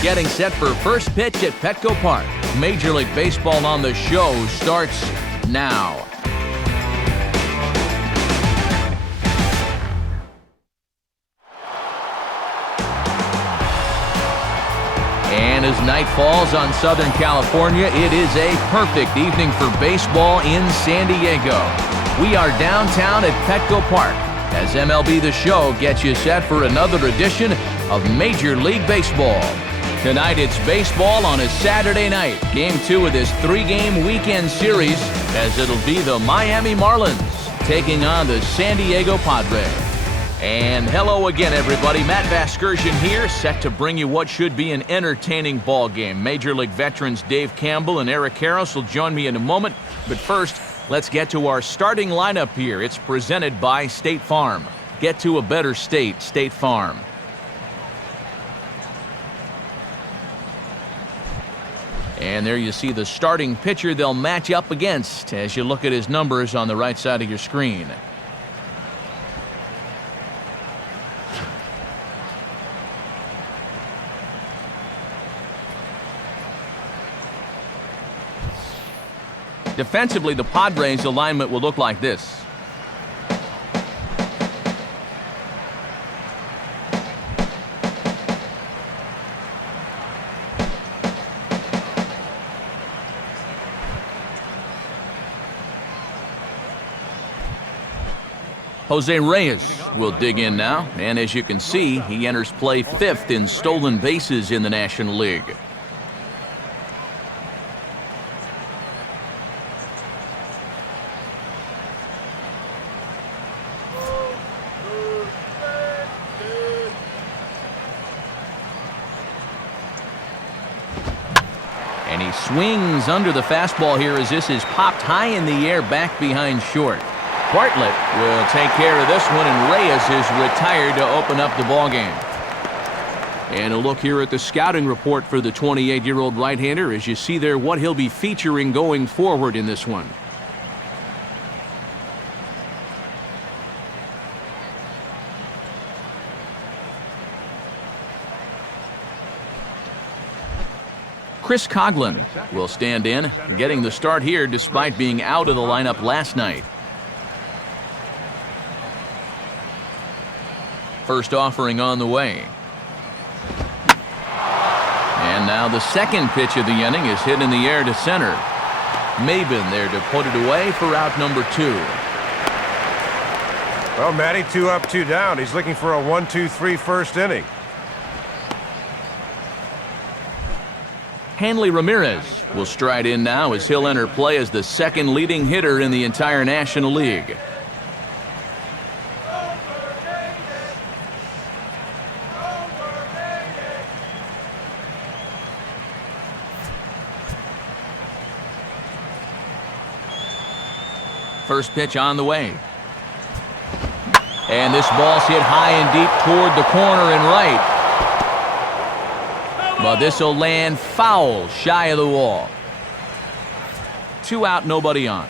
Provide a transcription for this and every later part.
Getting set for first pitch at Petco Park. Major League Baseball on the show starts now. And as night falls on Southern California, it is a perfect evening for baseball in San Diego. We are downtown at Petco Park as MLB The Show gets you set for another edition of Major League Baseball. Tonight it's baseball on a Saturday night. Game 2 of this 3-game weekend series as it'll be the Miami Marlins taking on the San Diego Padres. And hello again, everybody. Matt Vasgersian here, set to bring you what should be an entertaining ball game. Major League veterans Dave Campbell and Eric Karros will join me in a moment. But first, let's get to our starting lineup here. It's presented by State Farm. Get to a better state, State Farm. And there you see the starting pitcher they'll match up against as you look at his numbers on the right side of your screen. Defensively, the Padres' alignment will look like this. Jose Reyes will dig in now, and as you can see, he enters play 5th in stolen bases in the National League. And he swings under the fastball here as this is popped high in the air back behind short. Bartlett will take care of this one, and Reyes is retired to open up the ballgame. And a look here at the scouting report for the 28-year-old right-hander as you see there what he'll be featuring going forward in this one. Chris Coughlin will stand in, getting the start here despite being out of the lineup last night. First offering on the way. And now the second pitch of the inning is hit in the air to center. Maben there to put it away for out number 2. Well, Matty, 2 up, 2 down. He's looking for a 1-2-3 first inning. Hanley Ramirez will stride in now as he'll enter play as the second leading hitter in the entire National League. First pitch on the way. And this ball's hit high and deep toward the corner and right. But this will land foul shy of the wall. 2 out, nobody on.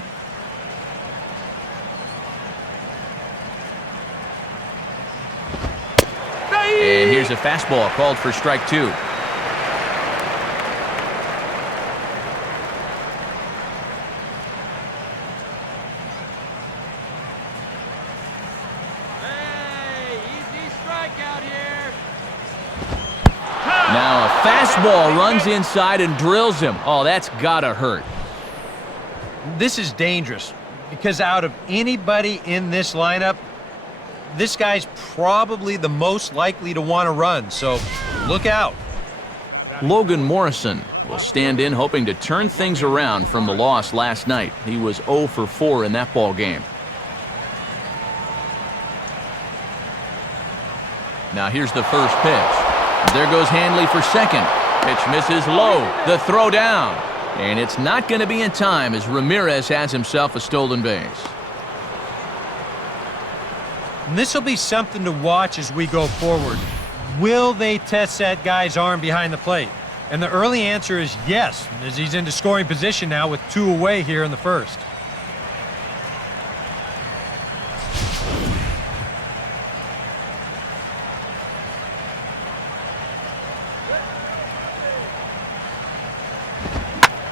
And here's a fastball called for strike 2. Now a fastball runs inside and drills him. Oh, that's gotta hurt. This is dangerous because out of anybody in this lineup, this guy's probably the most likely to want to run, so look out. Logan Morrison will stand in hoping to turn things around from the loss last night. He was 0 for 4 in that ball game. Now here's the first pitch. There goes Hanley for second. Pitch misses low. The throw down. And it's not going to be in time as Ramirez has himself a stolen base. And this will be something to watch as we go forward. Will they test that guy's arm behind the plate? And the early answer is yes, as he's into scoring position now with 2 away here in the first.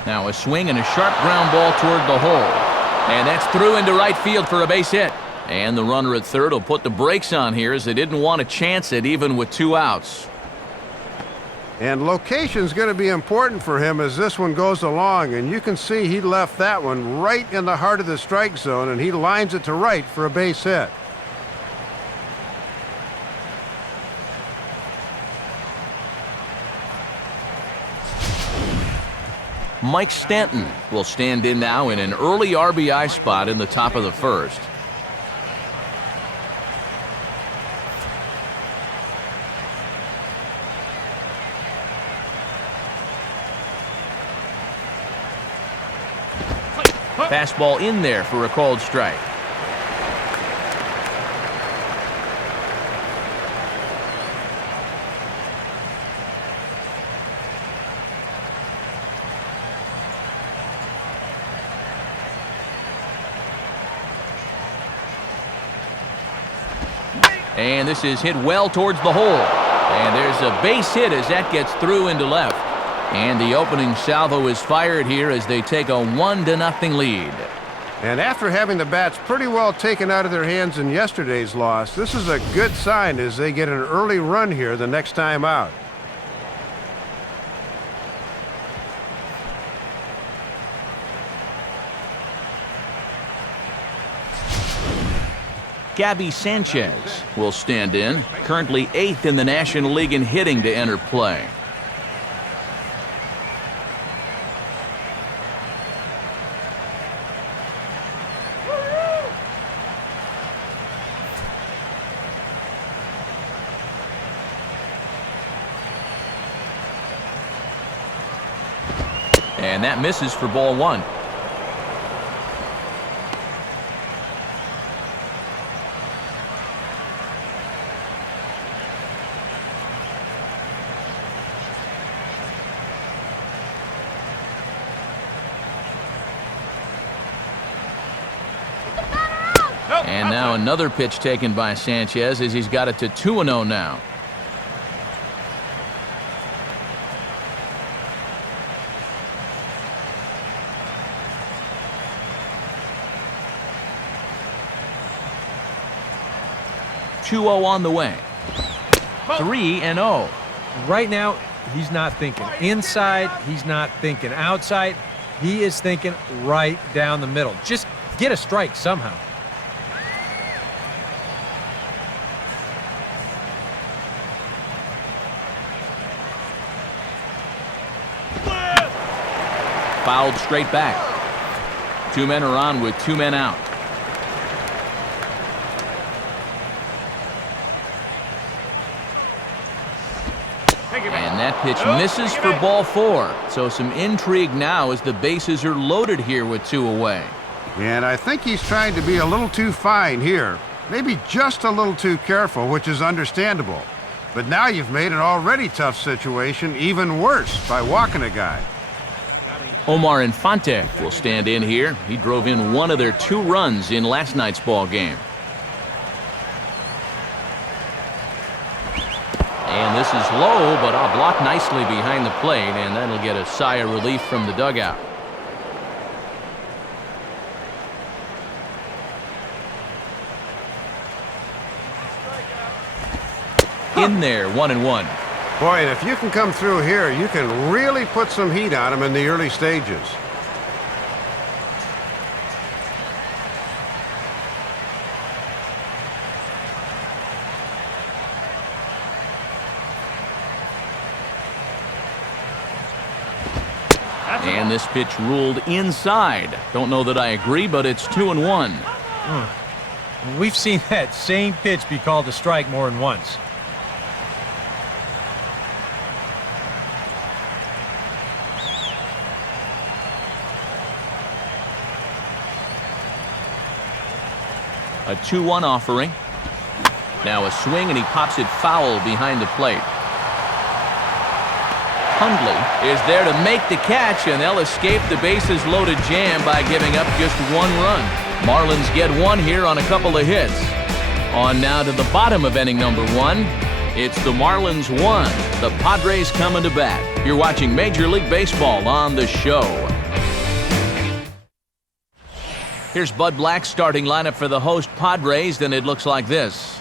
Now a swing and a sharp ground ball toward the hole. And that's through into right field for a base hit. And the runner at third will put the brakes on here as they didn't want to chance it even with 2 outs. And location's going to be important for him as this one goes along. And you can see he left that one right in the heart of the strike zone, and he lines it to right for a base hit. Mike Stanton will stand in now in an early RBI spot in the top of the first. Fastball in there for a called strike. And this is hit well towards the hole. And there's a base hit as that gets through into left. And the opening salvo is fired here as they take a 1-0 lead. And after having the bats pretty well taken out of their hands in yesterday's loss, this is a good sign as they get an early run here the next time out. Gabby Sanchez will stand in, currently 8th in the National League in hitting to enter play. And that misses for ball 1. And now another pitch taken by Sanchez as he's got it to 2-0 now. On the way. 3-0. Right now, he's not thinking inside. He's not thinking outside. He is thinking right down the middle. Just get a strike somehow. Fouled straight back. 2 men are on with 2 men out. And that pitch misses for ball 4. So some intrigue now as the bases are loaded here with 2 away. And I think he's trying to be a little too fine here. Maybe just a little too careful, which is understandable. But now you've made an already tough situation even worse by walking a guy. Omar Infante will stand in here. He drove in 1 of their 2 runs in last night's ball game. And this is low, but I'll block nicely behind the plate, and that'll get a sigh of relief from the dugout. In there, 1-1. Boy, and if you can come through here, you can really put some heat on him in the early stages. And this pitch ruled inside. Don't know that I agree, but it's 2-1. We've seen that same pitch be called a strike more than once. A 2-1 offering. Now a swing, and he pops it foul behind the plate. Hundley is there to make the catch, and they'll escape the bases-loaded jam by giving up just 1 run. Marlins get 1 here on a couple of hits. On now to the bottom of inning number 1. It's the Marlins 1, the Padres coming to bat. You're watching Major League Baseball on The Show. Here's Bud Black's starting lineup for the host Padres, and it looks like this.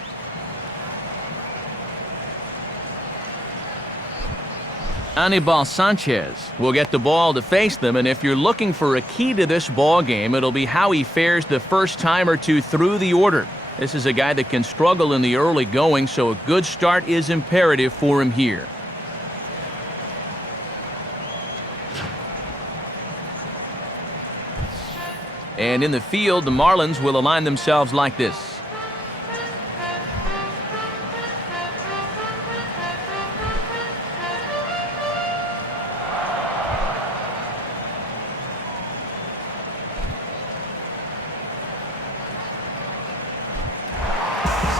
Anibal Sanchez will get the ball to face them, and if you're looking for a key to this ball game, it'll be how he fares the first time or two through the order. This is a guy that can struggle in the early going, so a good start is imperative for him here. And in the field, the Marlins will align themselves like this.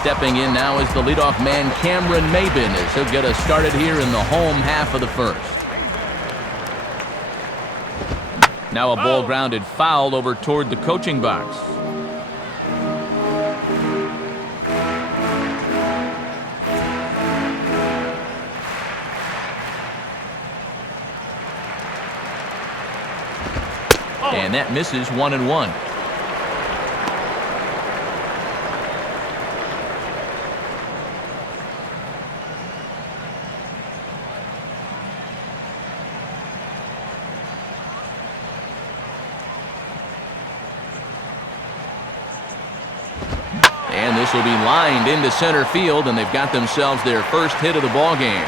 Stepping in now is the leadoff man, Cameron Maybin, as he'll get us started here in the home half of the first. Now a ball grounded foul over toward the coaching box. And that misses 1-1. And this will be lined into center field, and they've got themselves their first hit of the ball game.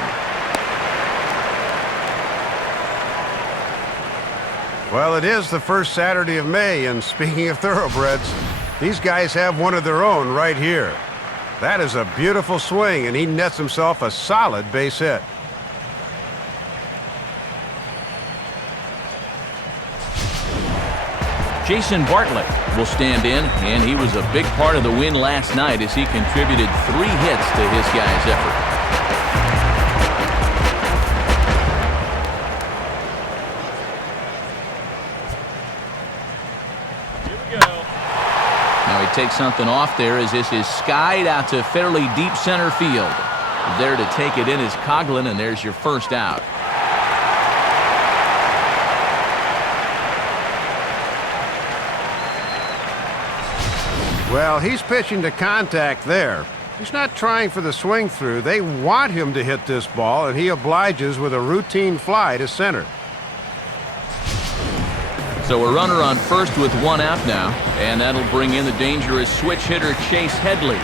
Well, it is the first Saturday of May, and speaking of thoroughbreds, these guys have one of their own right here. That is a beautiful swing, and he nets himself a solid base hit. Jason Bartlett will stand in, and he was a big part of the win last night as he contributed 3 hits to his guys' effort. Now he takes something off there as this is skied out to fairly deep center field. There to take it in is Coughlin, and there's your first out. Well, he's pitching to contact there. He's not trying for the swing through. They want him to hit this ball, and he obliges with a routine fly to center. So a runner on first with 1 out now, and that'll bring in the dangerous switch hitter Chase Headley.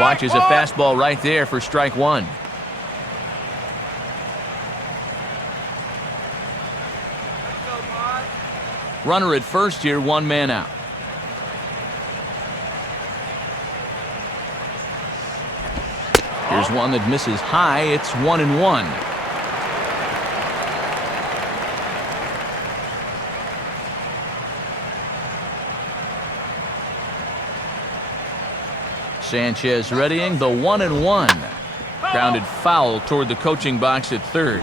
Watches a fastball right there for strike 1. Runner at first here, 1 man out. Here's one that misses high. It's 1-1. Sanchez readying the 1-1. Grounded foul toward the coaching box at third.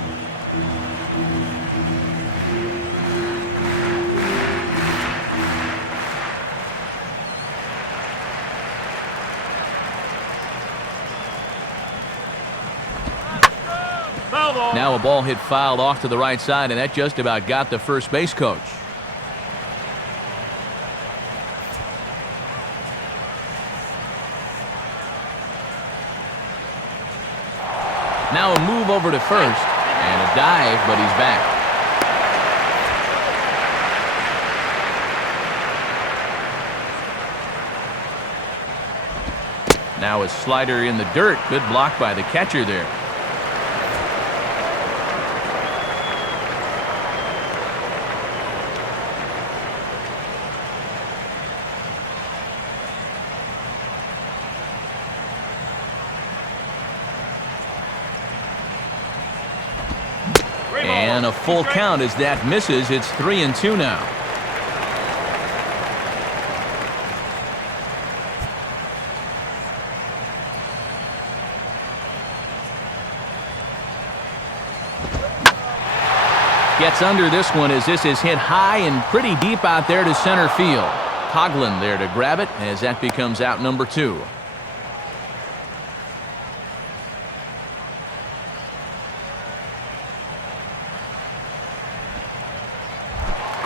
Now a ball hit fouled off to the right side, and that just about got the first base coach. Now a move over to first, and a dive, but he's back. Now a slider in the dirt. Good block by the catcher there. And a full count as that misses. It's 3-2 now. Gets under this one as this is hit high and pretty deep out there to center field. Coughlin there to grab it as that becomes out number 2.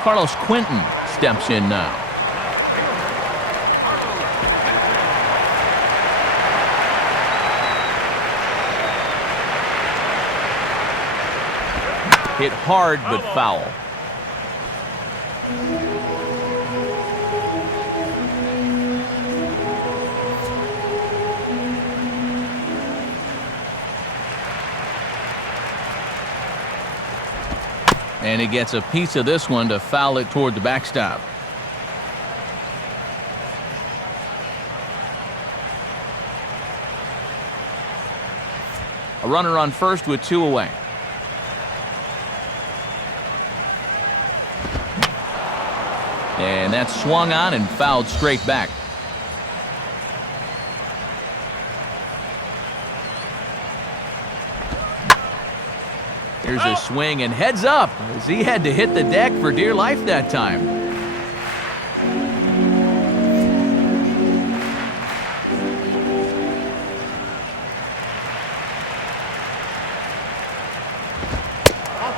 Carlos Quinton steps in now. Hit hard but foul. And he gets a piece of this one to foul it toward the backstop. A runner on first with 2 away. And that's swung on and fouled straight back. Here's a swing and heads up as he had to hit the deck for dear life that time.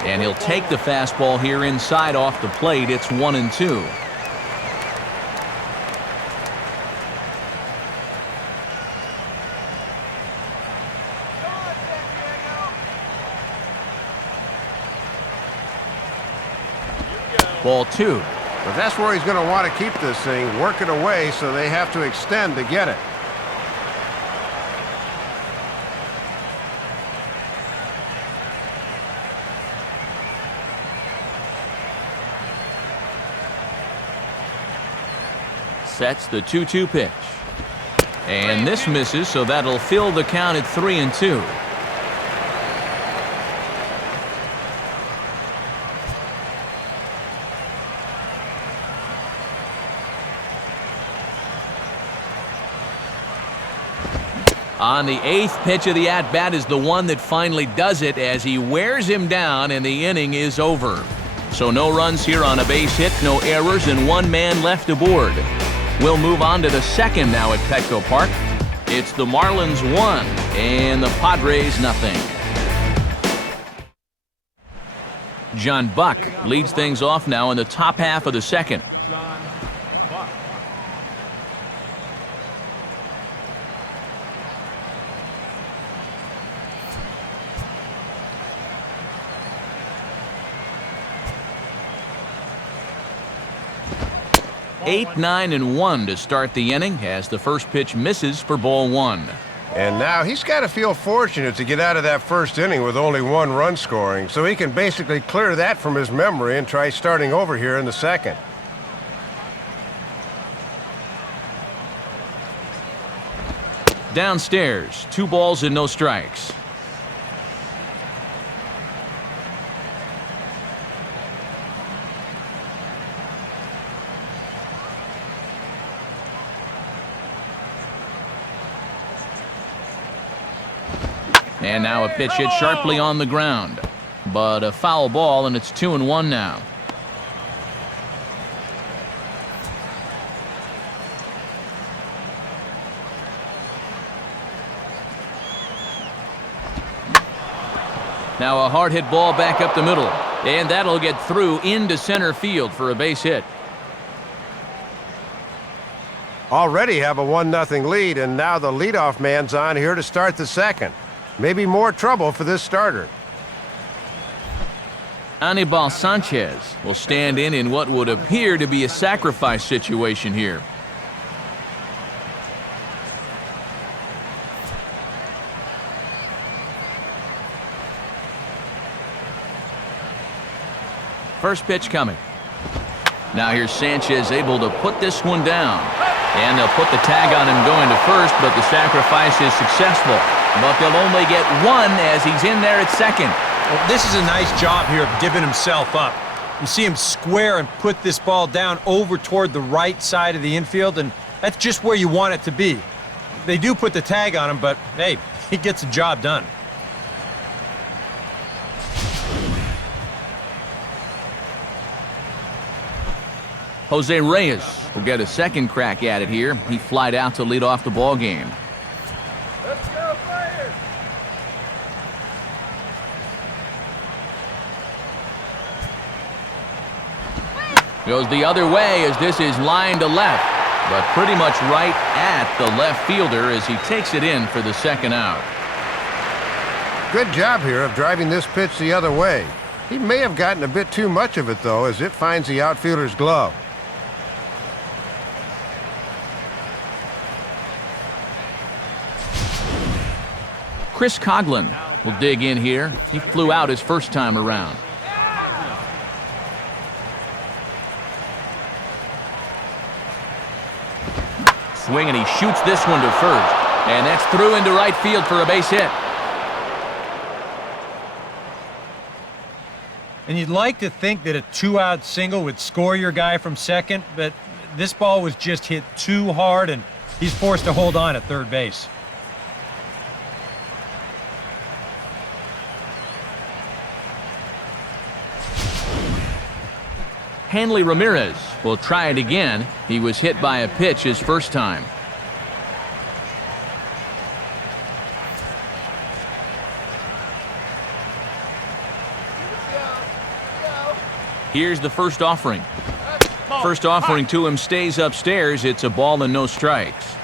And he'll take the fastball here inside off the plate. It's 1-2. Ball 2. But that's where he's going to want to keep this thing, work it away, so they have to extend to get it. Sets the 2-2 pitch. And this misses, so that'll fill the count at 3-2. On the 8th pitch of the at-bat is the one that finally does it as he wears him down and the inning is over. So no runs here on a base hit, no errors, and 1 man left aboard. We'll move on to the second now at Petco Park. It's the Marlins 1 and the Padres nothing. John Buck leads things off now in the top half of the second. 8, 9, and 1 to start the inning as the first pitch misses for ball 1. And now he's got to feel fortunate to get out of that first inning with only 1 run scoring, so he can basically clear that from his memory and try starting over here in the second. Downstairs, 2 balls and no strikes. And now a pitch hit sharply on the ground. But a foul ball, and it's 2-1 now. Now a hard hit ball back up the middle. And that'll get through into center field for a base hit. Already have a 1-0 lead, and now the leadoff man's on here to start the second. Maybe more trouble for this starter. Anibal Sanchez will stand in what would appear to be a sacrifice situation here. First pitch coming. Now here's Sanchez able to put this one down. And they'll put the tag on him going to first, but the sacrifice is successful. But they'll only get 1 as he's in there at second. Well, this is a nice job here of giving himself up. You see him square and put this ball down over toward the right side of the infield, and that's just where you want it to be. They do put the tag on him, but hey, he gets the job done. Jose Reyes will get a second crack at it here. He flied out to lead off the ball game. Let's go, Flyers! Goes the other way as this is lined to left, but pretty much right at the left fielder as he takes it in for the second out. Good job here of driving this pitch the other way. He may have gotten a bit too much of it, though, as it finds the outfielder's glove. Chris Coughlin will dig in here. He flew out his first time around. Swing, and he shoots this one to first. And that's through into right field for a base hit. And you'd like to think that a two-out single would score your guy from second, but this ball was just hit too hard, and he's forced to hold on at third base. Hanley Ramirez will try it again. He was hit by a pitch his first time. Here's the first offering. First offering to him stays upstairs. It's a ball and no strikes.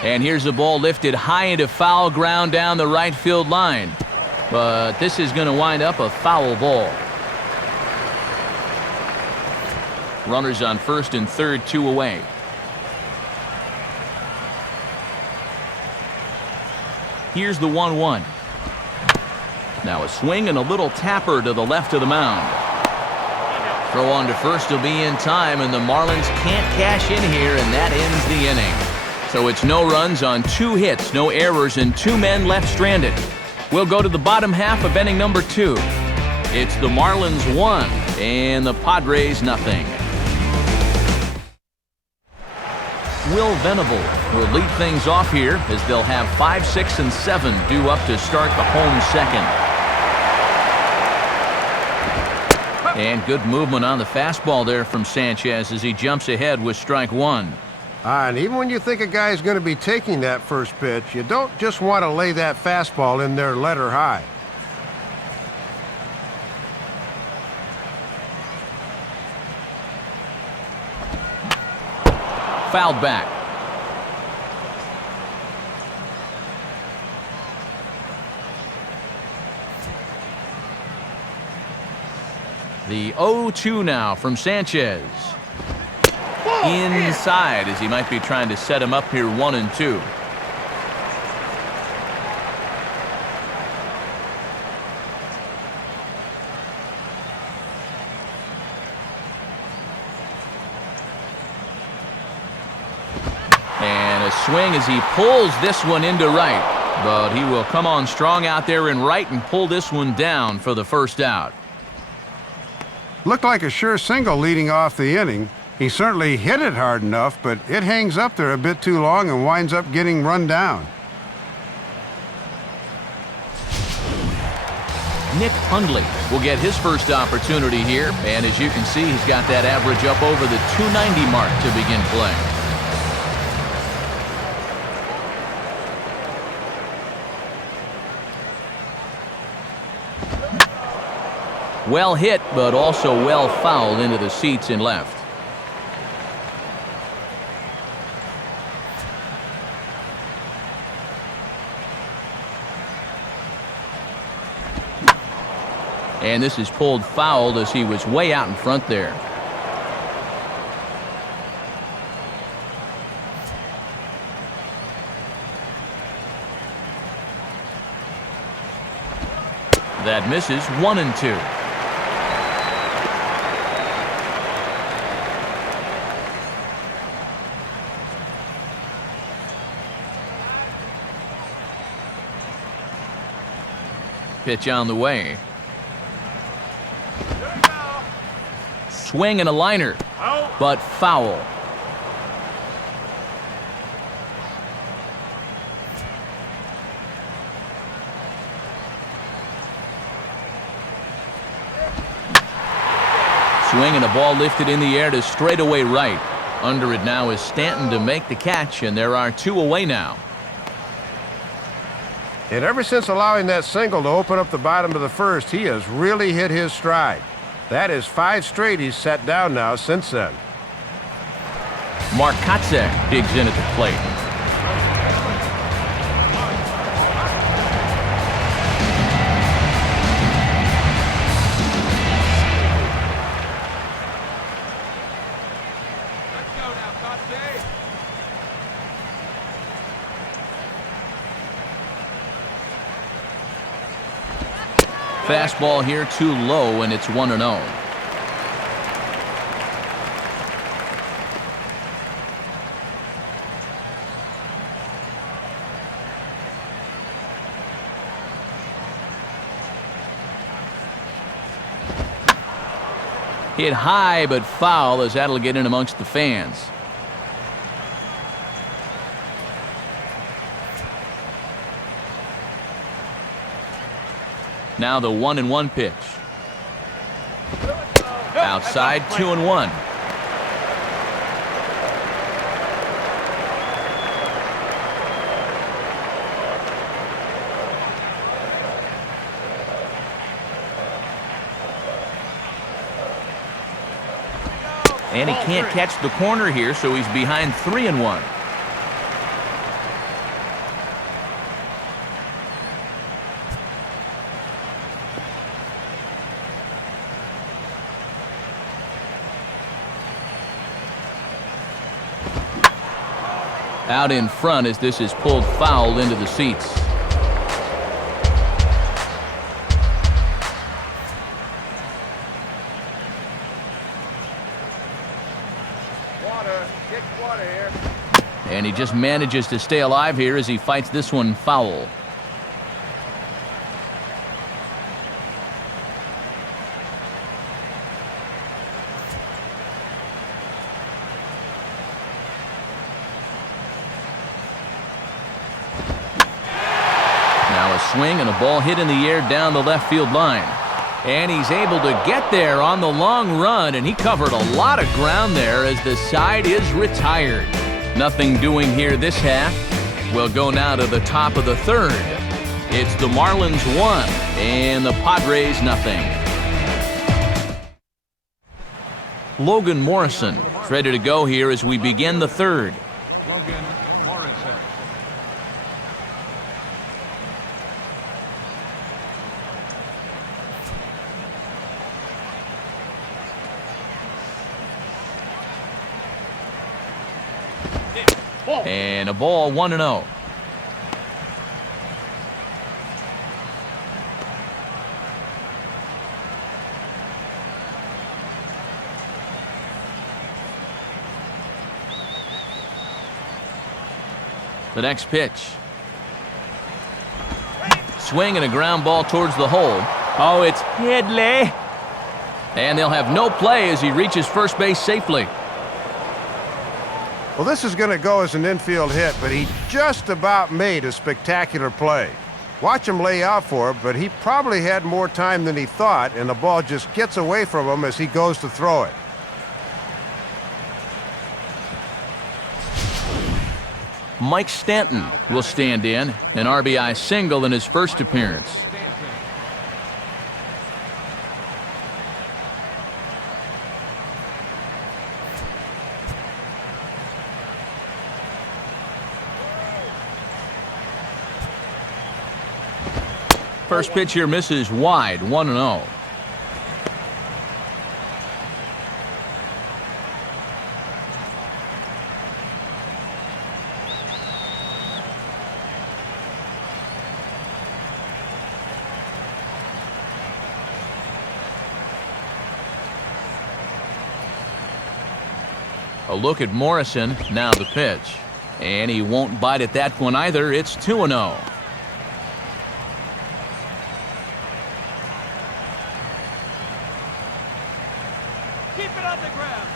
And here's a ball lifted high into foul ground down the right field line. But this is going to wind up a foul ball. Runners on first and third, 2 away. Here's the 1-1. Now a swing and a little tapper to the left of the mound. Throw on to first will be in time, and the Marlins can't cash in here, and that ends the inning. So it's no runs on 2 hits, no errors, and 2 men left stranded. We'll go to the bottom half of inning number 2. It's the Marlins 1 and the Padres nothing. Will Venable will lead things off here as they'll have 5, 6, and 7 due up to start the home second. And good movement on the fastball there from Sanchez as he jumps ahead with strike 1. And even when you think a guy's going to be taking that first pitch, you don't just want to lay that fastball in there letter high. Fouled back. The 0-2 now from Sanchez. Inside as he might be trying to set him up here 1-2. And a swing as he pulls this one into right. But he will come on strong out there in right and pull this one down for the first out. Looked like a sure single leading off the inning. He certainly hit it hard enough, but it hangs up there a bit too long and winds up getting run down. Nick Hundley will get his first opportunity here, and as you can see, he's got that average up over the 290 mark to begin play. Well hit, but also well fouled into the seats in left. And this is pulled foul as he was way out in front there. That misses 1-2. Pitch on the way. Swing and a liner. but foul. Swing and a ball lifted in the air to straightaway right. Under it now is Stanton to make the catch, and there are 2 away now. And ever since allowing that single to open up the bottom of the first, he has really hit his stride. That is 5 straight he's set down now since then. Markatze digs in at the plate. Fastball here too low, and it's 1-0. Hit high but foul, as that'll get in amongst the fans. Now the 1-1 pitch. Outside, 2-1. And he can't catch the corner here, so he's behind 3-1. Out in front as this is pulled foul into the seats. Get water here. And he just manages to stay alive here as he fights this one foul. Swing and a ball hit in the air down the left field line. And he's able to get there on the long run, and he covered a lot of ground there as the side is retired. Nothing doing here this half. We'll go now to the top of the third. It's the Marlins 1 and the Padres nothing. Logan Morrison is ready to go here as we begin the third. Logan Morrison. And a ball, 1-0. The next pitch. Swing and a ground ball towards the hole. Oh, it's Headley. And they'll have no play as he reaches first base safely. Well, this is going to go as an infield hit, but he just about made a spectacular play. Watch him lay out for it, but he probably had more time than he thought, and the ball just gets away from him as he goes to throw it. Mike Stanton will stand in, an RBI single in his first appearance. First pitch here misses wide, 1-0. A look at Morrison, now the pitch. And he won't bite at that one either. It's 2-0. Keep it on the ground.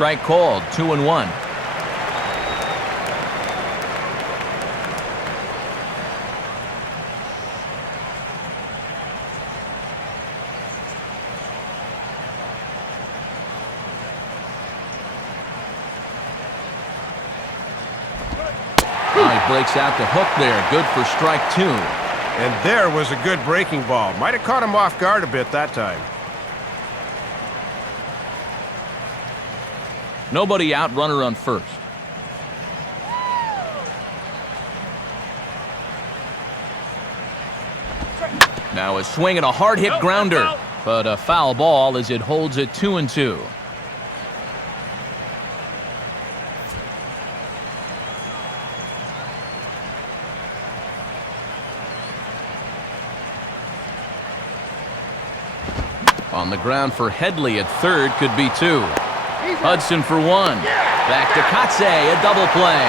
strike called, 2-1. He breaks out the hook there. Good for strike 2. And there was a good breaking ball. Might have caught him off guard a bit that time. Nobody out, runner on first. Now a swing and a hard hit grounder, but a foul ball as it holds it 2-2. On the ground for Headley at third, could be 2. Hudson for 1. Back to Kotze, a double play.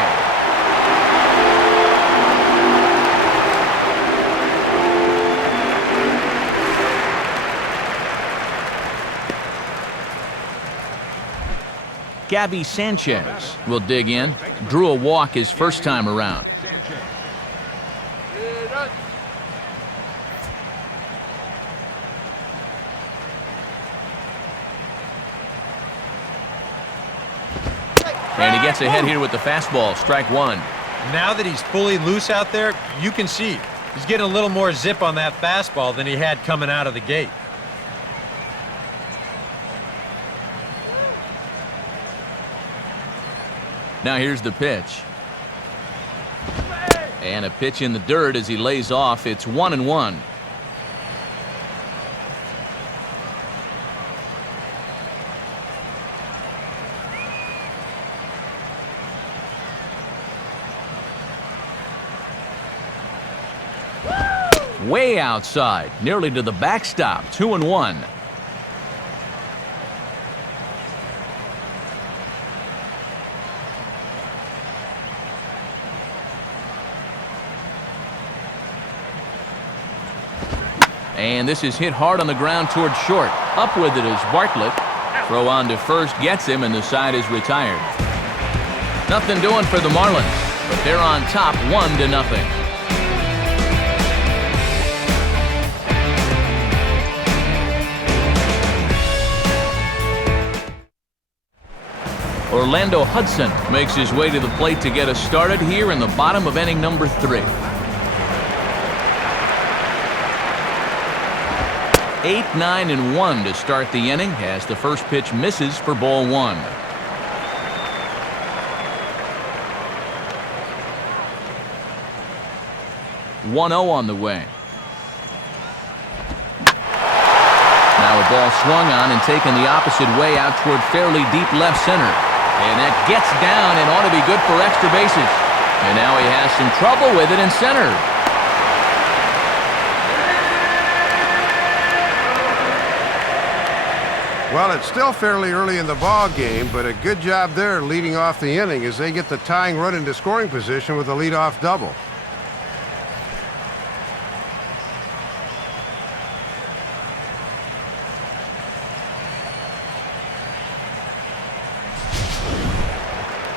Gabby Sanchez will dig in. Drew a walk his first time around. And he gets ahead here with the fastball, strike 1. Now that he's fully loose out there, you can see he's getting a little more zip on that fastball than he had coming out of the gate. Now here's the pitch. And a pitch in the dirt as he lays off. It's 1-1. Way outside, nearly to the backstop, 2-1. And this is hit hard on the ground towards short. Up with it is Bartlett. Throw on to first gets him, and the side is retired. Nothing doing for the Marlins, but they're on top 1-0. Orlando Hudson makes his way to the plate to get us started here in the bottom of inning number 3. 8, 9, and 1 to start the inning as the first pitch misses for ball 1. (1-0) on the way. Now a ball swung on and taken the opposite way out toward fairly deep left center. And that gets down and ought to be good for extra bases. And now he has some trouble with it in center. Well, it's still fairly early in the ball game, but a good job there leading off the inning as they get the tying run into scoring position with a leadoff double.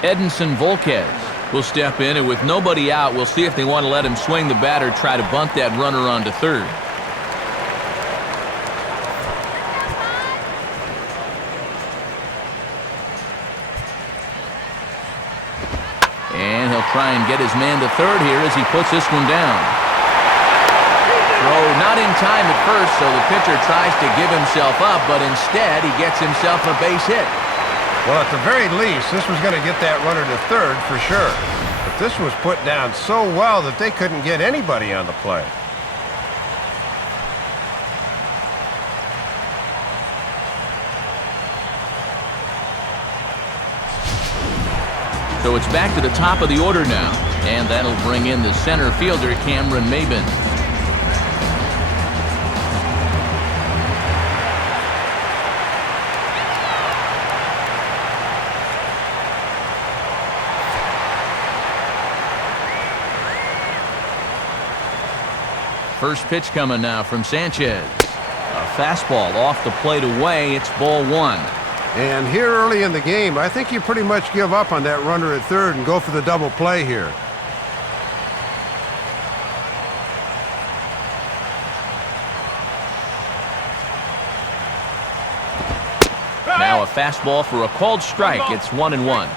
Edinson Volquez will step in, and with nobody out, we'll see if they want to let him swing the bat or try to bunt that runner onto third. And he'll try and get his man to third here as he puts this one down. Throw not in time at first, so the pitcher tries to give himself up, but instead he gets himself a base hit. Well, at the very least, this was going to get that runner to third for sure. But this was put down so well that they couldn't get anybody on the play. So it's back to the top of the order now, and that'll bring in the center fielder, Cameron Maybin. First pitch coming now from Sanchez. A fastball off the plate away. It's ball 1. And here early in the game, I think you pretty much give up on that runner at third and go for the double play here. Now a fastball for a called strike. It's 1-1.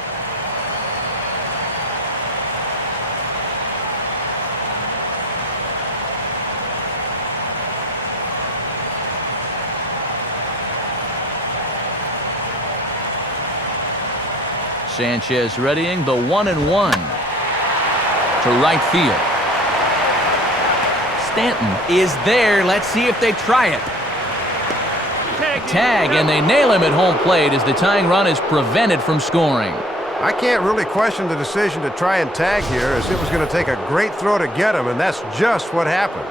Sanchez readying the 1-1 to right field. Stanton is there. Let's see if they try it. Tag, and they nail him at home plate as the tying run is prevented from scoring. I can't really question the decision to try and tag here, as it was going to take a great throw to get him, and that's just what happened.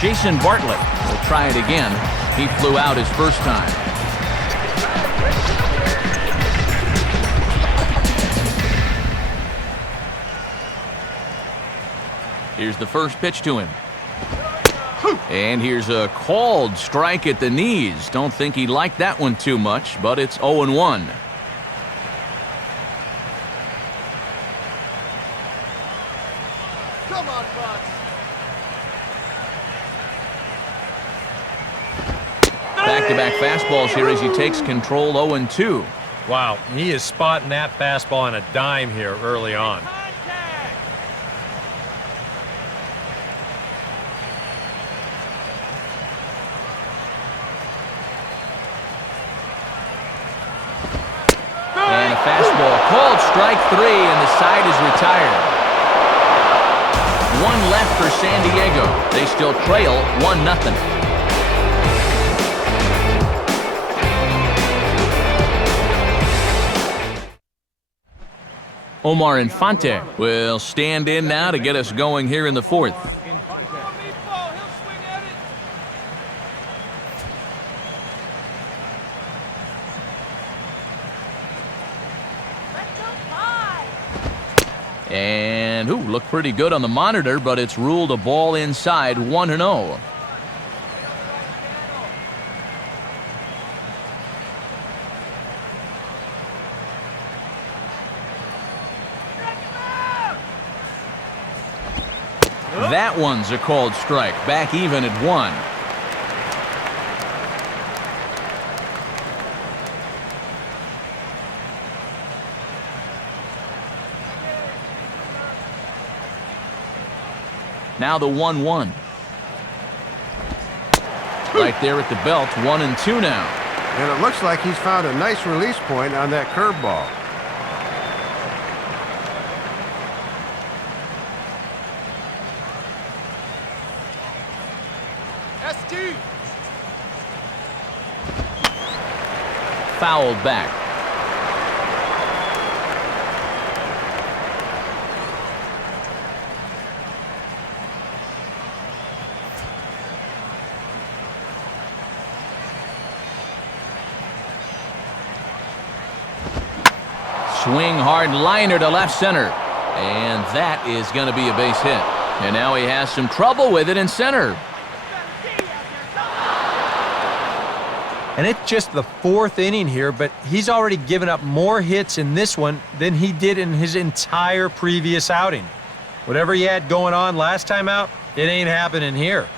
Jason Bartlett will try it again. He flew out his first time. Here's the first pitch to him. And here's a called strike at the knees. Don't think he liked that one too much, but it's 0-1. Come on, Bucks. Back-to-back fastballs here as he takes control 0-2. Wow, he is spotting that fastball on a dime here early on. And a fastball called strike 3, and the side is retired. One left for San Diego. They still trail 1-0. Omar Infante will stand in now to get us going here in the fourth. And looked pretty good on the monitor, but it's ruled a ball inside, 1-0. That one's a called strike. Back even at 1. Now the 1-1. Right there at the belt, 1-2 now. And it looks like he's found a nice release point on that curveball. Fouled back. Swing hard liner to left center. And that is going to be a base hit. And now he has some trouble with it in center. And it's just the 4th inning here, but he's already given up more hits in this one than he did in his entire previous outing. Whatever he had going on last time out, it ain't happening here.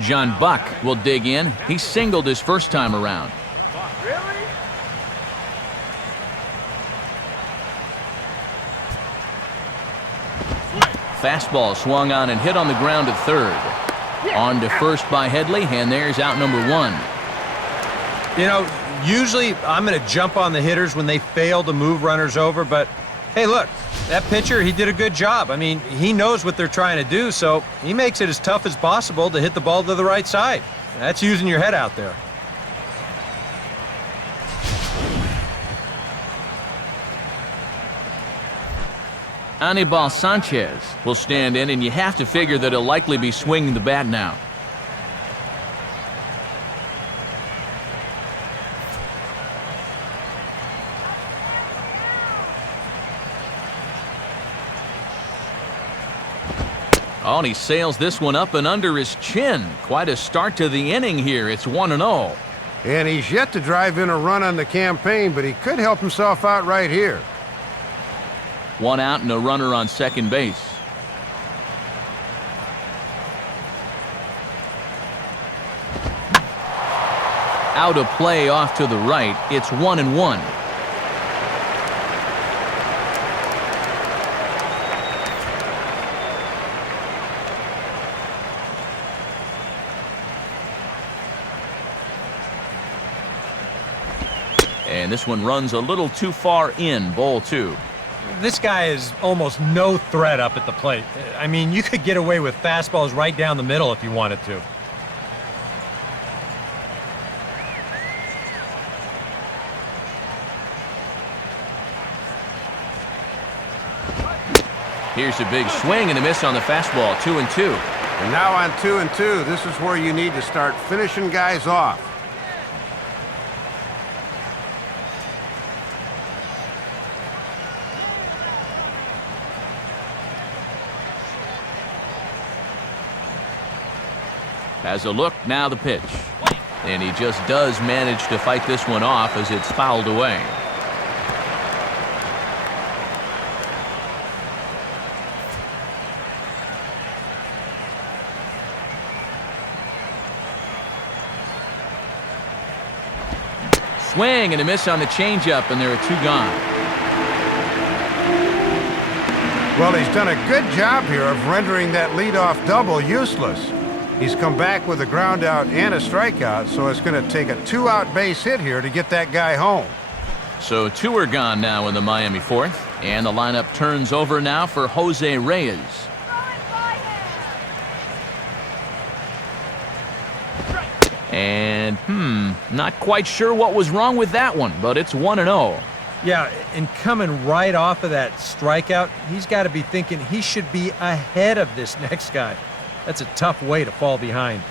John Buck will dig in. He singled his first time around. Fastball swung on and hit on the ground at third. On to first by Headley, and there's out number 1. You know, usually I'm going to jump on the hitters when they fail to move runners over, but hey, look, that pitcher, he did a good job. I mean, he knows what they're trying to do, so he makes it as tough as possible to hit the ball to the right side. That's using your head out there. Anibal Sanchez will stand in, and you have to figure that he'll likely be swinging the bat now. Oh, and he sails this one up and under his chin. Quite a start to the inning here. It's 1-0. And he's yet to drive in a run on the campaign, but he could help himself out right here. 1 out and a runner on second base. Out of play off to the right. It's 1-1. And this one runs a little too far in, ball 2. This guy is almost no threat up at the plate. I mean, you could get away with fastballs right down the middle if you wanted to. Here's a big swing and a miss on the fastball, 2-2. And now on 2-2, this is where you need to start finishing guys off. Has a look, now the pitch. And he just does manage to fight this one off as it's fouled away. Swing and a miss on the changeup, and there are 2 gone. Well, he's done a good job here of rendering that leadoff double useless. He's come back with a ground out and a strikeout, so it's going to take a 2-out base hit here to get that guy home. So 2 are gone now in the Miami 4th, and the lineup turns over now for Jose Reyes. And, not quite sure what was wrong with that one, but it's 1-0. Yeah, and coming right off of that strikeout, he's got to be thinking he should be ahead of this next guy. That's a tough way to fall behind.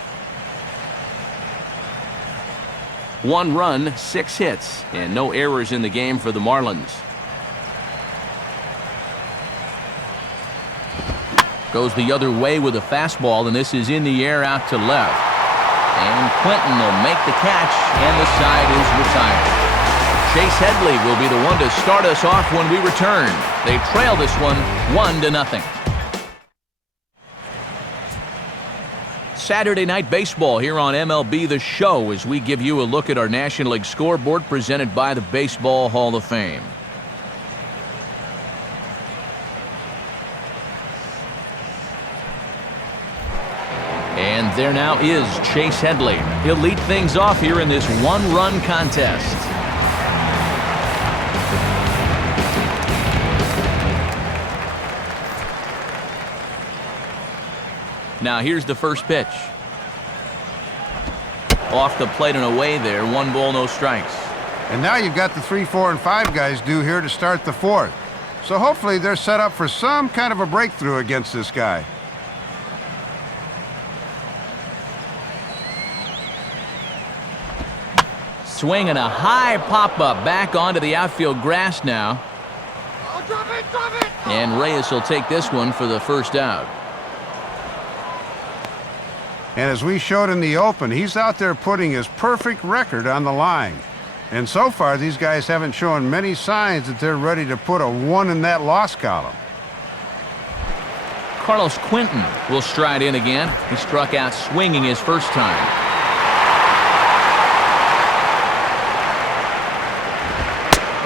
1 run, 6 hits, and no errors in the game for the Marlins. Goes the other way with a fastball, and this is in the air out to left. And Quentin will make the catch, and the side is retired. Chase Headley will be the one to start us off when we return. They trail this one 1-0. Saturday Night Baseball here on MLB The Show as we give you a look at our National League scoreboard presented by the Baseball Hall of Fame. And there now is Chase Headley. He'll lead things off here in this 1-run contest. Now here's the first pitch. Off the plate and away there. 1 ball, no strikes. And now you've got the 3, 4, and 5 guys due here to start the 4th. So hopefully they're set up for some kind of a breakthrough against this guy. Swinging a high pop-up back onto the outfield grass now. Drop it! And Reyes will take this one for the first out. And as we showed in the open, he's out there putting his perfect record on the line. And so far, these guys haven't shown many signs that they're ready to put a 1 in that loss column. Carlos Quentin will stride in again. He struck out swinging his first time.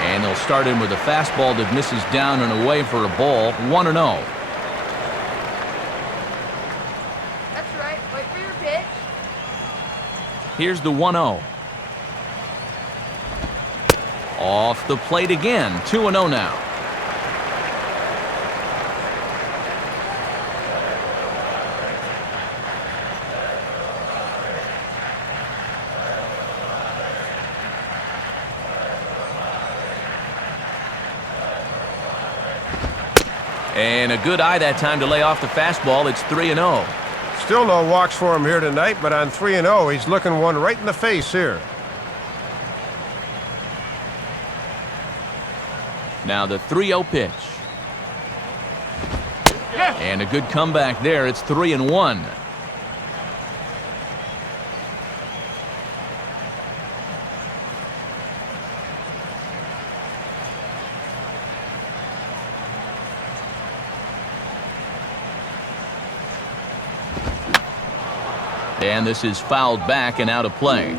And they'll start in with a fastball that misses down and away for a ball. 1-0. Here's the 1-0. Off the plate again. 2-0 now. And a good eye that time to lay off the fastball. It's 3-0. Still no walks for him here tonight, but on 3-0, he's looking one right in the face here. Now the 3-0 pitch. And a good comeback there. It's 3-1. And this is fouled back and out of play.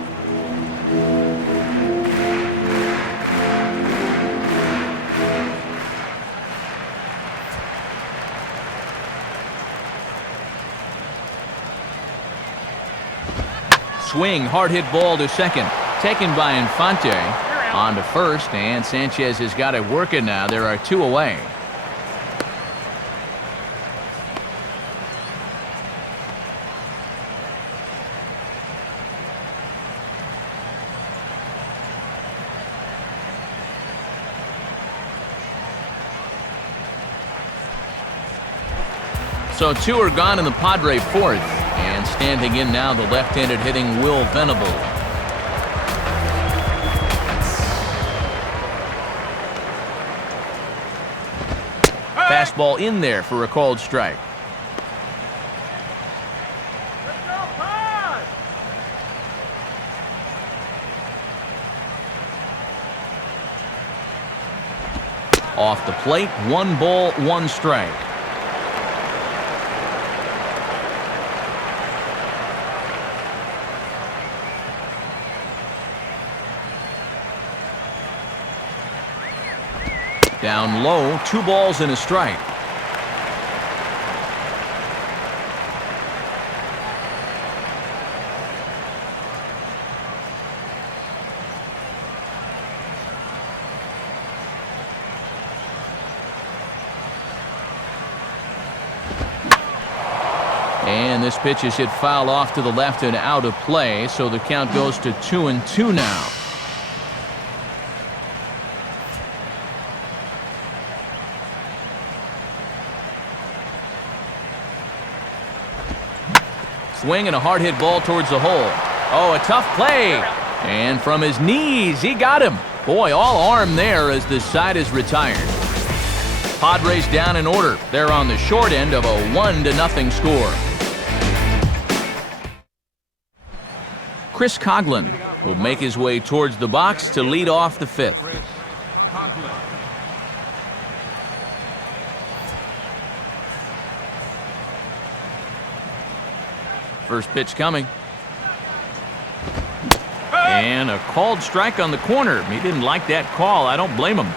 Swing, hard hit ball to second. Taken by Infante. On to first, and Sanchez has got it working now. There are 2 away. So 2 are gone in the Padre fourth. And standing in now, the left-handed hitting Will Venable. Fastball in there for a called strike. Off the plate, 1 ball, 1 strike. Down low, 2 balls and a strike. And this pitch is hit foul off to the left and out of play, so the count goes to 2-2 now. Swing and a hard hit ball towards the hole. Oh, a tough play. And from his knees, he got him. Boy, all arm there as this side is retired. Padres down in order. They're on the short end of a 1-0 score. Chris Coughlin will make his way towards the box to lead off the 5th. First pitch coming. And a called strike on the corner. He didn't like that call. I don't blame him.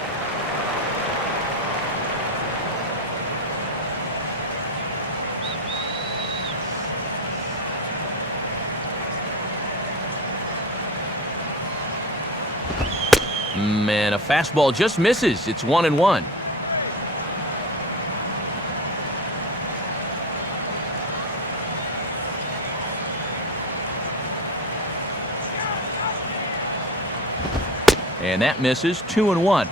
Man, a fastball just misses. It's 1-1. And that misses. 2-1.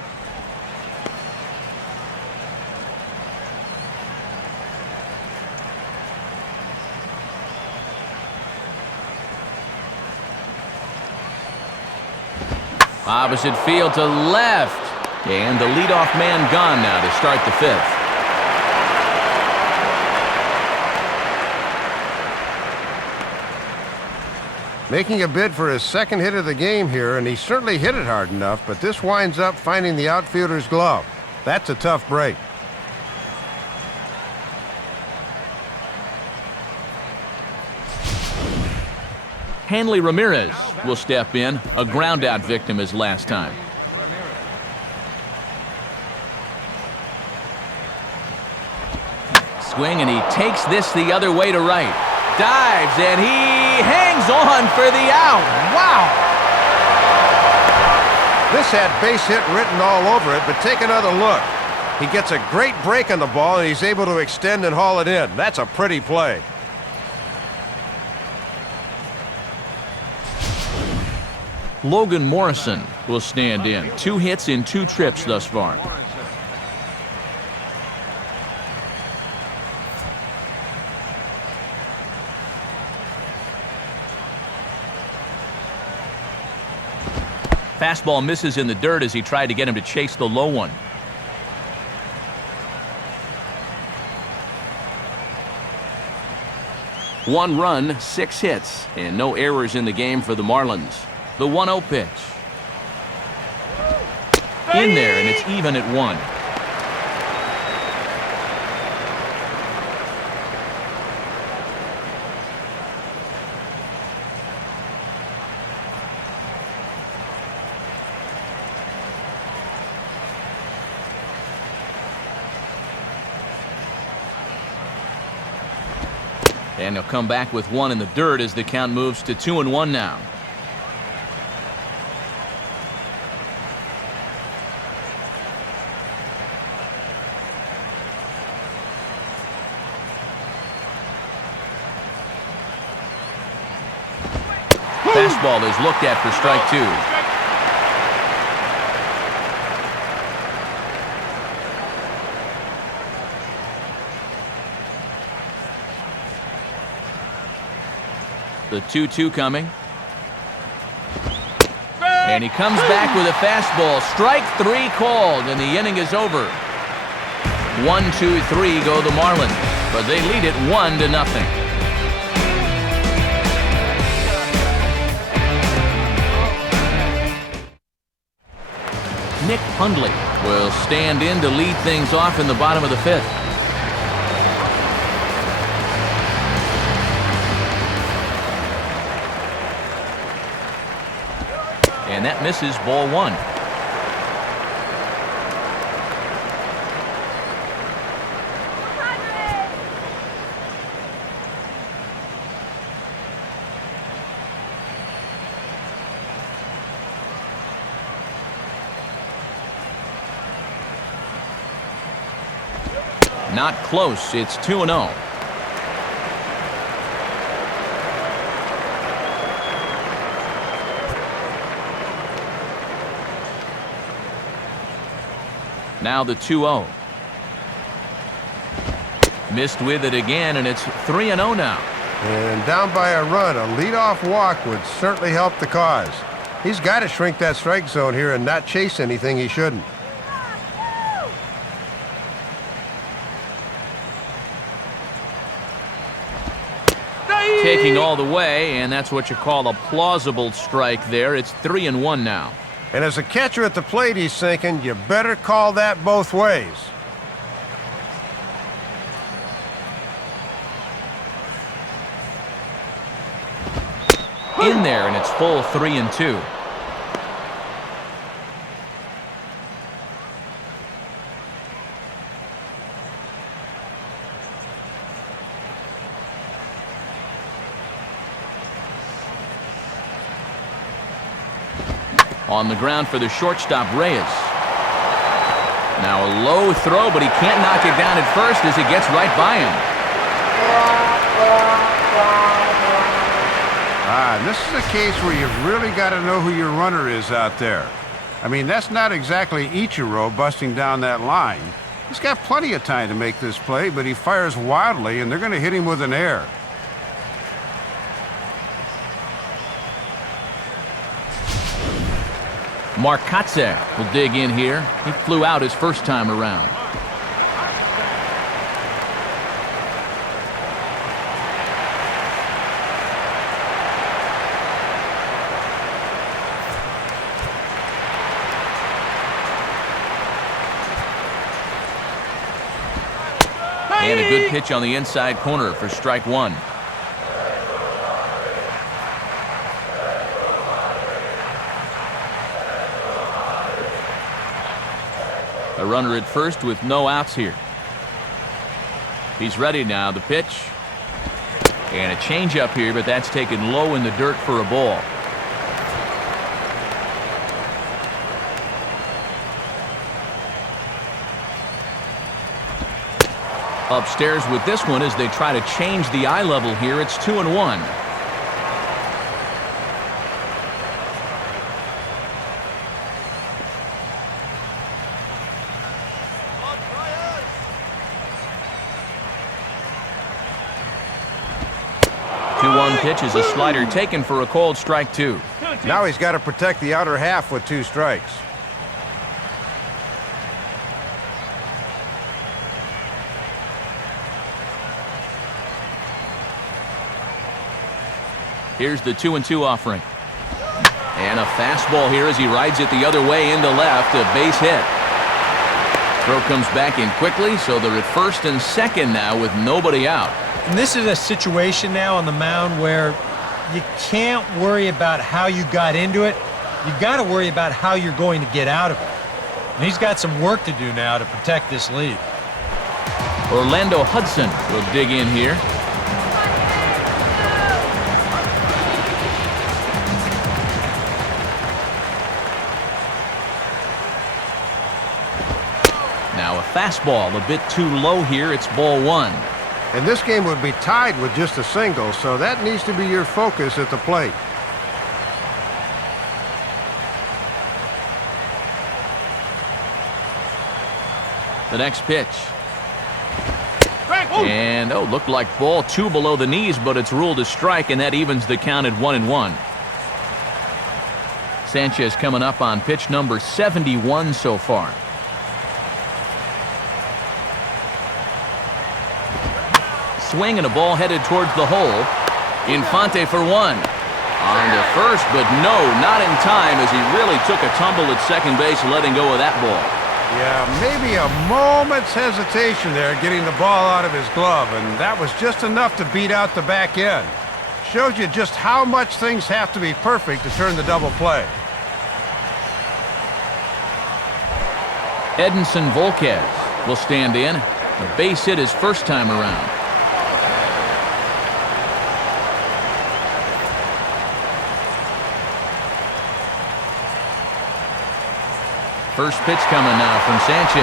Opposite field to left. And the leadoff man gone now to start the 5th. Making a bid for his 2nd hit of the game here, and he certainly hit it hard enough, but this winds up finding the outfielder's glove. That's a tough break. Hanley Ramirez will step in, a ground-out victim as last time. Swing, and he takes this the other way to right. Dives, and he hangs on for the out. Wow! This had base hit written all over it, but take another look. He gets a great break on the ball, and he's able to extend and haul it in. That's a pretty play. Logan Morrison will stand in. 2 hits in 2 trips thus far. Fastball misses in the dirt as he tried to get him to chase the low one. One run, 6 hits, and no errors in the game for the Marlins. The 1-0 pitch. In there, and it's even at 1. And he'll come back with 1 in the dirt as the count moves to 2-1 now. Fastball is looked at for strike 2. The 2-2 coming. And he comes back with a fastball. Strike 3 called, and the inning is over. 1-2-3 go the Marlins, but they lead it 1-0. Nick Hundley will stand in to lead things off in the bottom of the 5th. And that misses, ball 1. Not close. It's 2-0. Now the 2-0. Missed with it again, and it's 3-0 now. And down by a run, a leadoff walk would certainly help the cause. He's got to shrink that strike zone here and not chase anything he shouldn't. Taking all the way, and that's what you call a plausible strike there. It's 3-1 now. And as a catcher at the plate, he's thinking, you better call that both ways. In there, and it's full 3-2. On the ground for the shortstop, Reyes. Now a low throw, but he can't knock it down at first as it gets right by him. This is a case where you've really got to know who your runner is out there. I mean, that's not exactly Ichiro busting down that line. He's got plenty of time to make this play, but he fires wildly, and they're going to hit him with an error. Markatze will dig in here. He flew out his first time around. And a good pitch on the inside corner for strike 1. A runner at first with no outs here. He's ready now. The pitch. And a changeup here, but that's taken low in the dirt for a ball. Upstairs with this one as they try to change the eye level here. It's 2-1. Pitch is a slider taken for a called strike 2. Now he's got to protect the outer half with 2 strikes. Here's the 2-2 offering. And a fastball here as he rides it the other way into left, a base hit. Throw comes back in quickly, so they're at first and second now with nobody out. And this is a situation now on the mound where you can't worry about how you got into it. You got to worry about how you're going to get out of it. And he's got some work to do now to protect this lead. Orlando Hudson will dig in here. Now a fastball a bit too low here. It's ball 1. And this game would be tied with just a single, so that needs to be your focus at the plate. The next pitch. And, looked like ball 2 below the knees, but it's ruled a strike, and that evens the count at 1-1. Sanchez coming up on pitch number 71 so far. Swing and a ball headed towards the hole. Infante for 1. On to first, but no, not in time as he really took a tumble at second base, letting go of that ball. Yeah, maybe a moment's hesitation there getting the ball out of his glove, and that was just enough to beat out the back end. Shows you just how much things have to be perfect to turn the double play. Edinson Volquez will stand in. A base hit his first time around. First pitch coming now from Sanchez.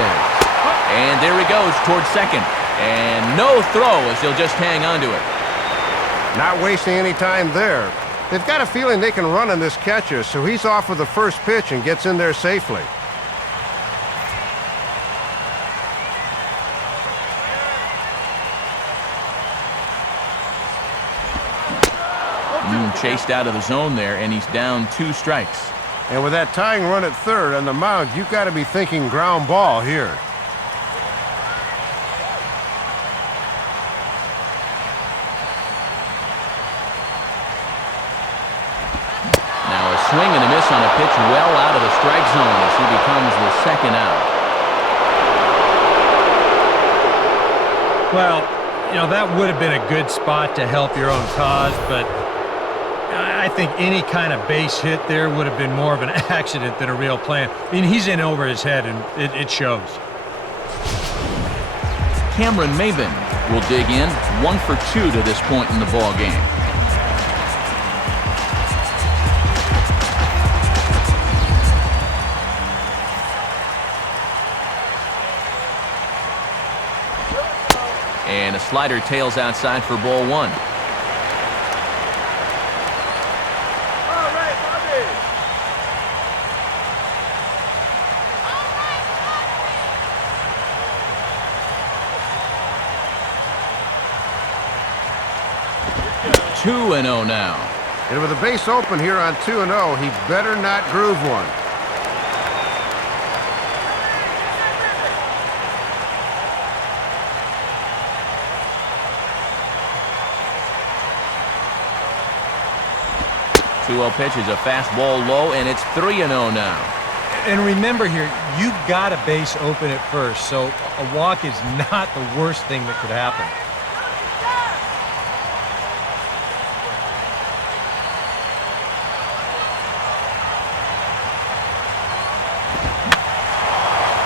And there he goes towards second. And no throw as he'll just hang on to it. Not wasting any time there. They've got a feeling they can run on this catcher, so he's off with the first pitch and gets in there safely. Chased out of the zone there, and he's down 2 strikes. And with that tying run at third on the mound, you've got to be thinking ground ball here. Now a swing and a miss on a pitch well out of the strike zone as he becomes the second out. Well, that would have been a good spot to help your own cause, but I think any kind of base hit there would have been more of an accident than a real plan. I mean, he's in over his head, and it shows. Cameron Maybin will dig in. 1 for 2 to this point in the ball game. And a slider tails outside for ball 1. Two and 0 now. And with a base open here on 2-0, he better not groove one. Two-0 pitch is a fastball low, and it's 3-0 now. And remember here, you've got a base open at first, so a walk is not the worst thing that could happen.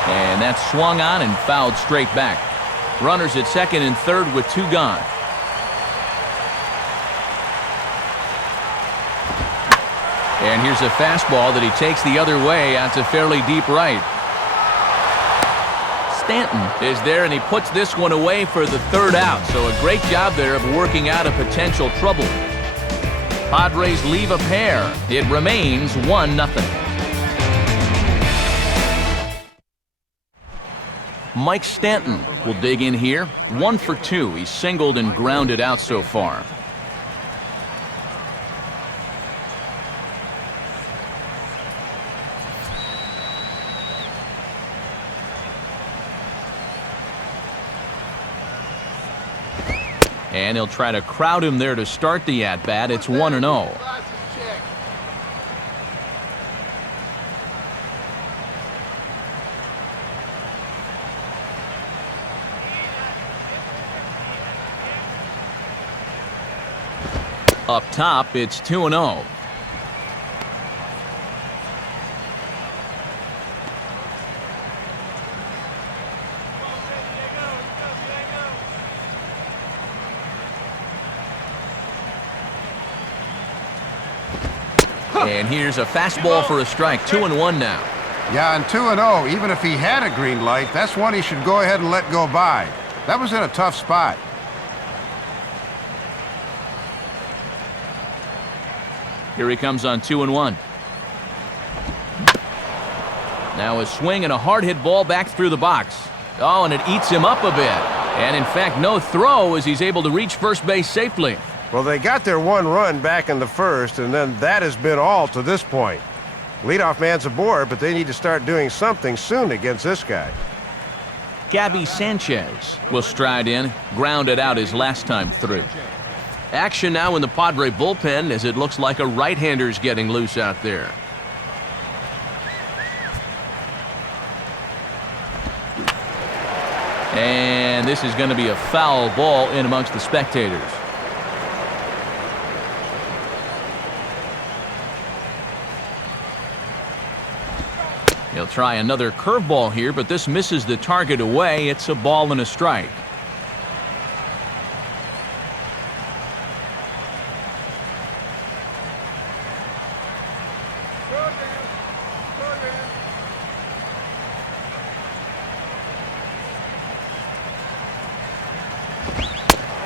And that's swung on and fouled straight back. Runners at second and third with 2 gone. And here's a fastball that he takes the other way out to fairly deep right. Stanton is there, and he puts this one away for the 3rd out. So a great job there of working out a potential trouble. Padres leave a pair. It remains 1-0. Mike Stanton will dig in here. 1 for 2. He's singled and grounded out so far. And he'll try to crowd him there to start the at-bat. It's 1-0. Up top, it's 2-0. And here's a fastball for a strike. 2-1 now. Yeah, and 2-0, even if he had a green light, that's one he should go ahead and let go by. That was in a tough spot. Here he comes on 2-1. Now a swing and a hard hit ball back through the box. Oh, and it eats him up a bit. And in fact, no throw as he's able to reach first base safely. Well, they got their one run back in the first, and then that has been all to this point. Leadoff man's aboard, but they need to start doing something soon against this guy. Gabby Sanchez will stride in, grounded out his last time through. Action now in the Padre bullpen as it looks like a right-hander's getting loose out there. And this is going to be a foul ball in amongst the spectators. He'll try another curveball here, but this misses the target away. It's a ball and a strike.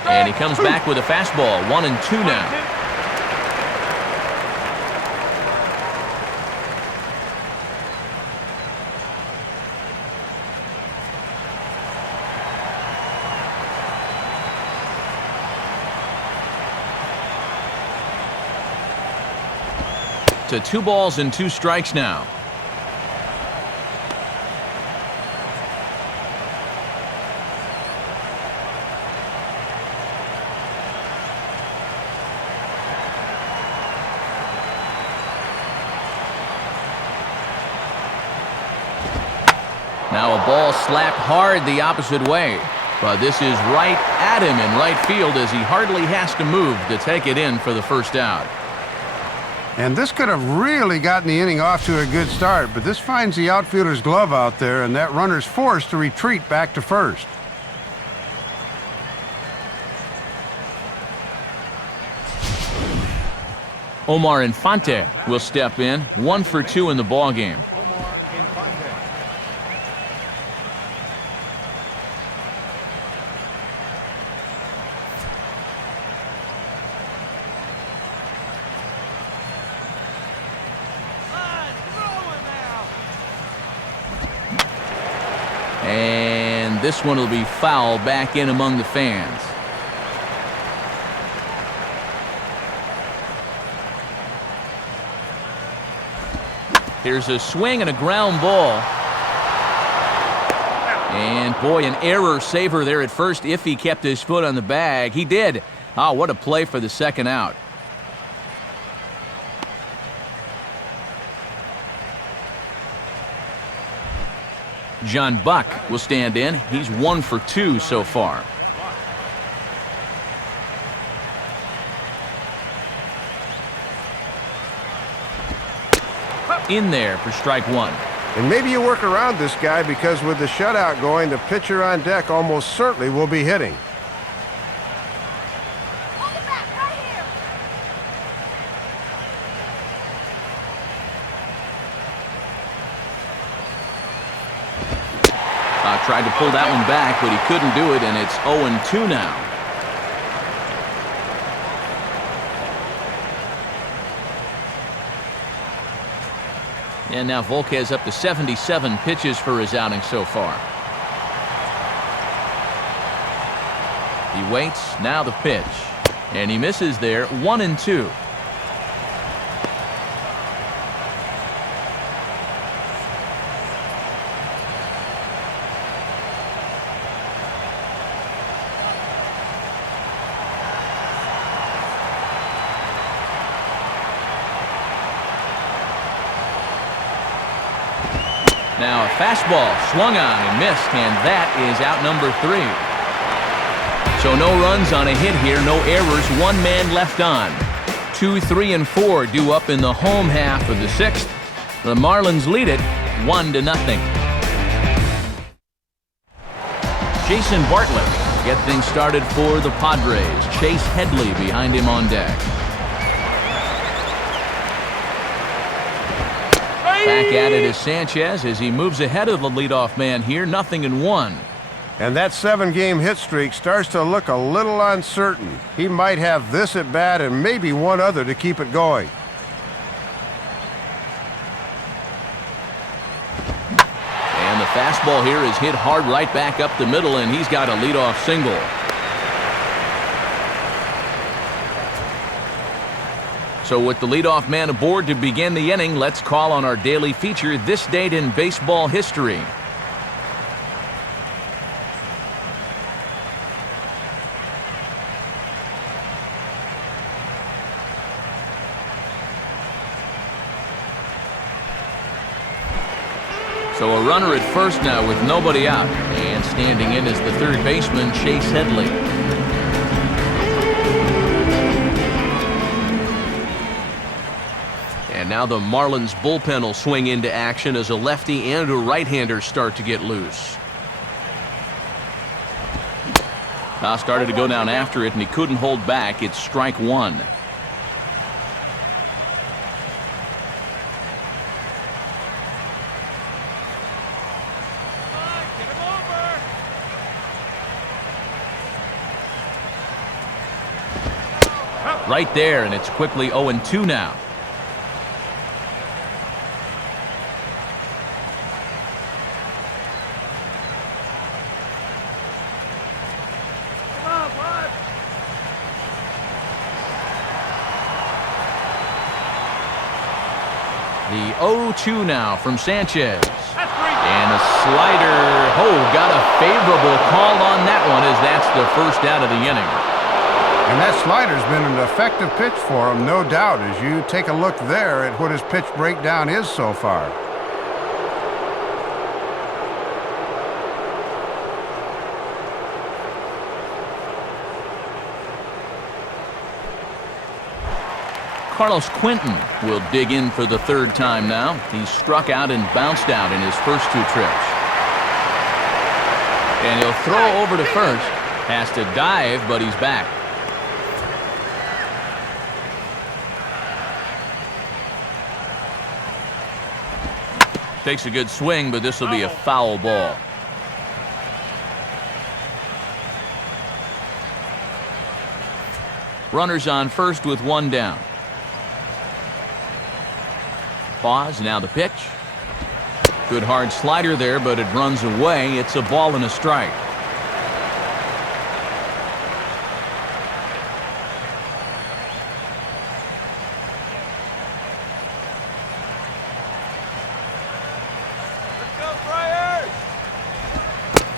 And he comes back with a fastball. 1-2 now. To 2 balls and 2 strikes now. Now a ball slapped hard the opposite way. But this is right at him in right field as he hardly has to move to take it in for the first out. And this could have really gotten the inning off to a good start, but this finds the outfielder's glove out there, and that runner's forced to retreat back to first. Omar Infante will step in, 1 for 2 in the ballgame. And this one will be foul back in among the fans. Here's a swing and a ground ball. And boy, an error saver there at first if he kept his foot on the bag. He did. Oh, what a play for the second out. John Buck will stand in. He's 1 for 2 so far. In there for strike 1. And maybe you work around this guy because with the shutout going, the pitcher on deck almost certainly will be hitting. Tried to pull that one back, but he couldn't do it, and it's 0-2 now. And now Volquez up to 77 pitches for his outing so far. He waits, now the pitch. And he misses there, 1-2. Now a fastball swung on and missed, and that is out number 3. So no runs on a hit here, no errors, 1 man left on. 2, 3, and 4 due up in the home half of the 6th. The Marlins lead it 1-0. Jason Bartlett get things started for the Padres. Chase Headley behind him on deck. Back at it is Sanchez as he moves ahead of the leadoff man here, 0-1. And that 7-game hit streak starts to look a little uncertain. He might have this at bat and maybe one other to keep it going. And the fastball here is hit hard right back up the middle, and he's got a leadoff single. So with the leadoff man aboard to begin the inning, let's call on our daily feature, This Date in Baseball History. So a runner at first now with nobody out, and standing in is the third baseman, Chase Headley. And now the Marlins bullpen will swing into action as a lefty and a right-hander start to get loose. Started to go down after it, and he couldn't hold back. It's strike 1. Right there, and it's quickly 0-2 now. The 0-2 now from Sanchez. And a slider. Oh, got a favorable call on that one as that's the first out of the inning. And that slider's been an effective pitch for him, no doubt, as you take a look there at what his pitch breakdown is so far. Carlos Quentin will dig in for the 3rd time now. He's struck out and bounced out in his first 2 trips. And he'll throw over to first. Has to dive, but he's back. Takes a good swing, but this will be a foul ball. Runners on first with 1 down. Pause, now the pitch. Good hard slider there, but it runs away. It's a ball and a strike.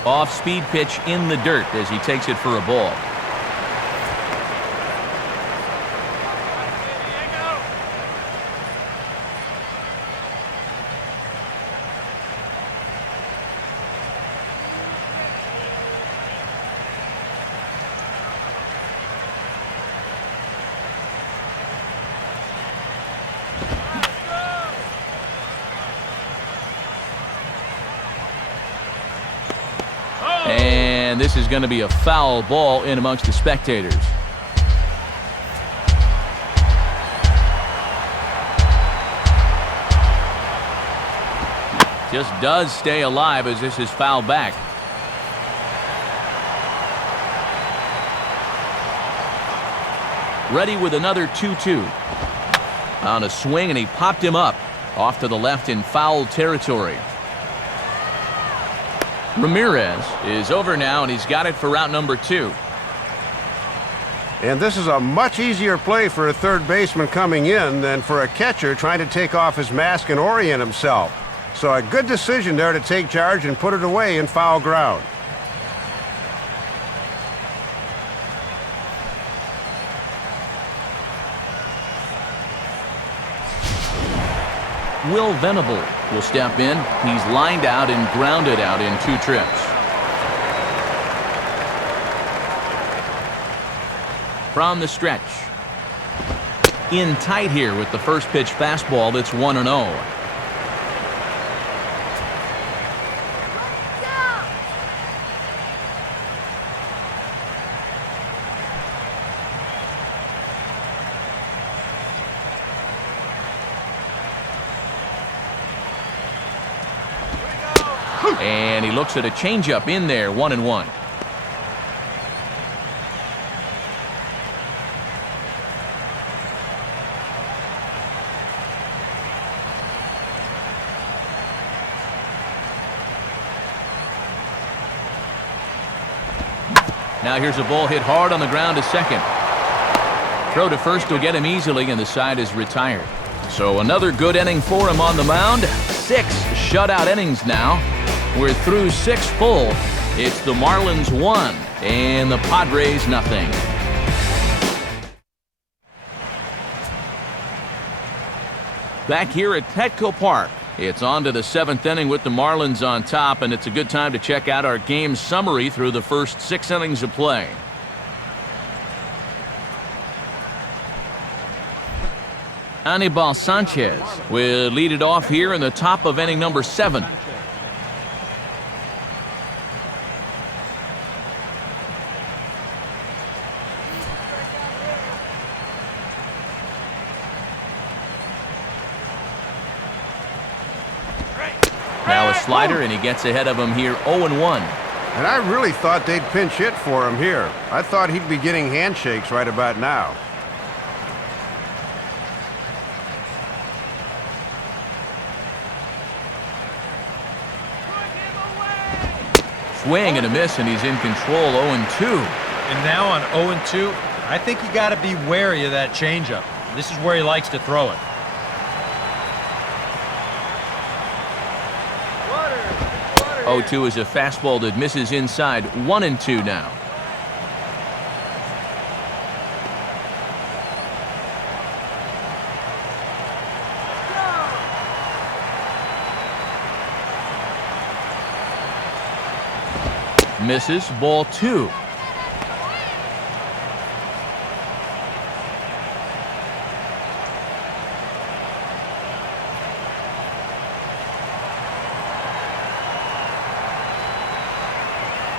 Off-speed pitch in the dirt as he takes it for a ball. And this is going to be a foul ball in amongst the spectators. Just does stay alive as this is fouled back. Ready with another 2-2. On a swing, and he popped him up off to the left in foul territory. Ramirez is over now, and he's got it for route number 2. And this is a much easier play for a third baseman coming in than for a catcher trying to take off his mask and orient himself. So a good decision there to take charge and put it away in foul ground. Will Venable will step in. He's lined out and grounded out in 2 trips. From the stretch. In tight here with the first pitch fastball that's 1-0. And he looks at a changeup in there, 1-1. Now here's a ball hit hard on the ground to second. Throw to first will get him easily, and the side is retired. So another good inning for him on the mound. 6 shutout innings now. We're through 6 full. It's the Marlins 1 and the Padres nothing. Back here at Petco Park, it's on to the 7th inning with the Marlins on top, and it's a good time to check out our game summary through the first 6 innings of play. Anibal Sanchez will lead it off here in the top of inning number 7. Now a slider, and he gets ahead of him here, 0-1. And I really thought they'd pinch hit for him here. I thought he'd be getting handshakes right about now. Swing and a miss, and he's in control, 0-2. And now on 0-2, I think you got to be wary of that changeup. This is where he likes to throw it. 0-2 is a fastball that misses inside, 1-2 now. Misses, ball 2.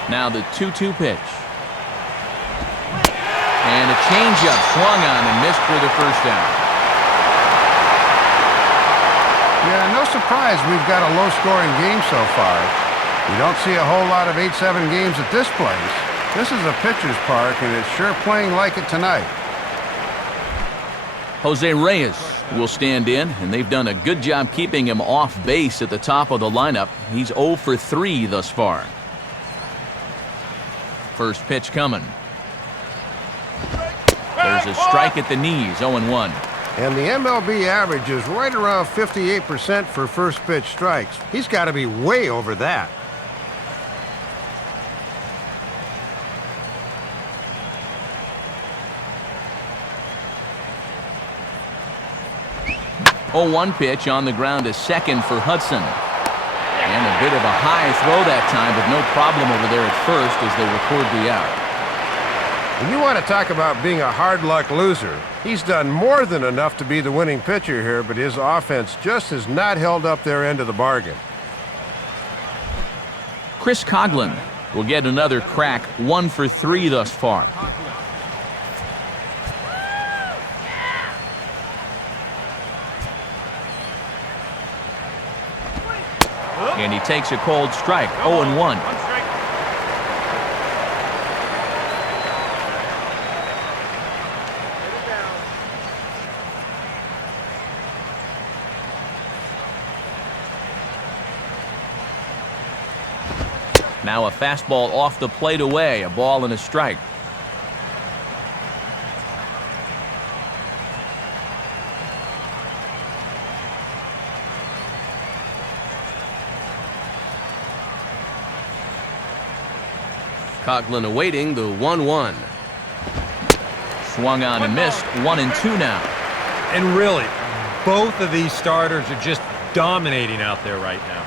Now the 2-2 pitch. And a changeup swung on and missed for the first out. Yeah, no surprise we've got a low-scoring game so far. You don't see a whole lot of 8-7 games at this place. This is a pitcher's park, and it's sure playing like it tonight. Jose Reyes will stand in, and they've done a good job keeping him off base at the top of the lineup. He's 0 for 3 thus far. First pitch coming. There's a strike at the knees, 0-1. And the MLB average is right around 58% for first pitch strikes. He's got to be way over that. Oh, 1 pitch on the ground to second for Hudson. And a bit of a high throw that time, but no problem over there at first as they record the out. And you want to talk about being a hard luck loser. He's done more than enough to be the winning pitcher here, but his offense just has not held up their end of the bargain. Chris Coghlan will get another crack, 1 for 3 thus far. And he takes a cold strike, 0-1. Now a fastball off the plate away, a ball and a strike. Coghlan awaiting the 1-1. Swung on and missed, 1-2 now. And really, both of these starters are just dominating out there right now.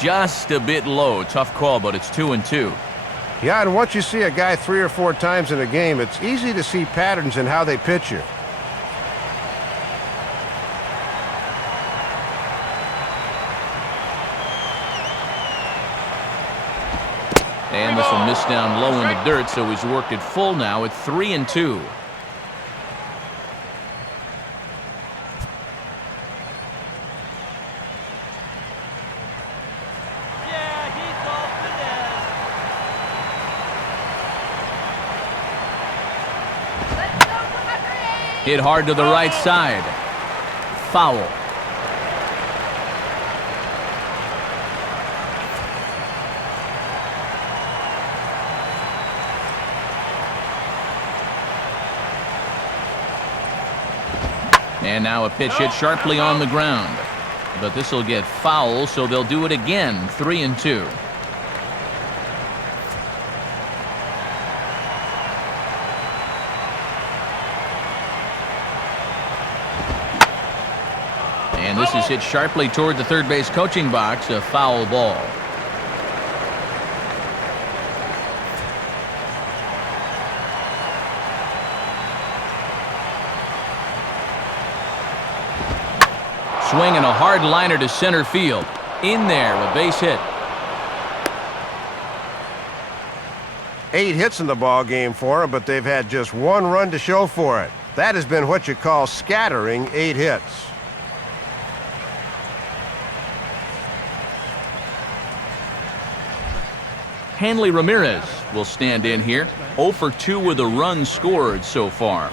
Just a bit low. Tough call, but it's 2-2. Yeah, and once you see a guy 3 or 4 times in a game, it's easy to see patterns in how they pitch you. And this will miss down low in the dirt, so he's worked it full now at 3-2. Hit hard to the right side. Foul. And now a pitch hit sharply on the ground. But this will get foul, so they'll do it again. 3-2. And this is hit sharply toward the third base coaching box, a foul ball. Swinging a hard liner to center field. In there, a base hit. 8 hits in the ball game for them, but they've had just 1 run to show for it. That has been what you call scattering 8 hits. Hanley Ramirez will stand in here. 0 for 2 with a run scored so far.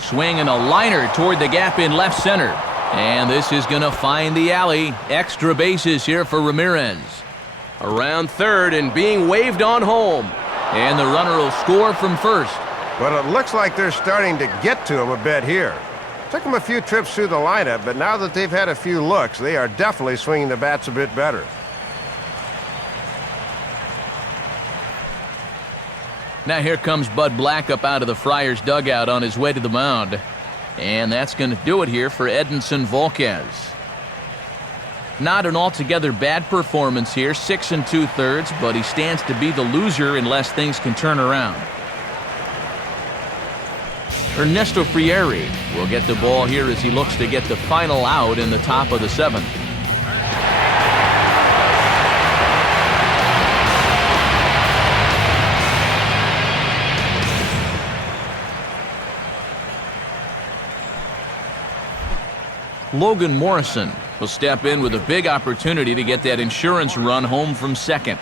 Swinging a liner toward the gap in left center. And this is going to find the alley. Extra bases here for Ramirez. Around third and being waved on home. And the runner will score from first. But it looks like they're starting to get to him a bit here. Took them a few trips through the lineup, but now that they've had a few looks, they are definitely swinging the bats a bit better. Now here comes Bud Black up out of the Friars dugout on his way to the mound. And that's going to do it here for Edinson Volquez. Not an altogether bad performance here, 6 2/3, but he stands to be the loser unless things can turn around. Ernesto Frieri will get the ball here as he looks to get the final out in the top of the 7th. Logan Morrison will step in with a big opportunity to get that insurance run home from second.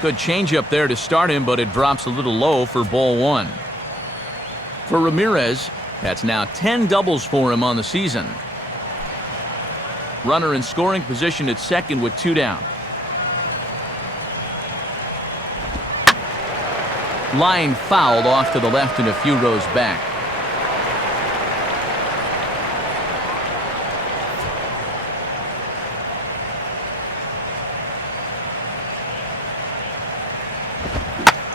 Good changeup there to start him, but it drops a little low for ball 1. For Ramirez, that's now 10 doubles for him on the season. Runner in scoring position at second with 2 down. Line fouled off to the left and a few rows back.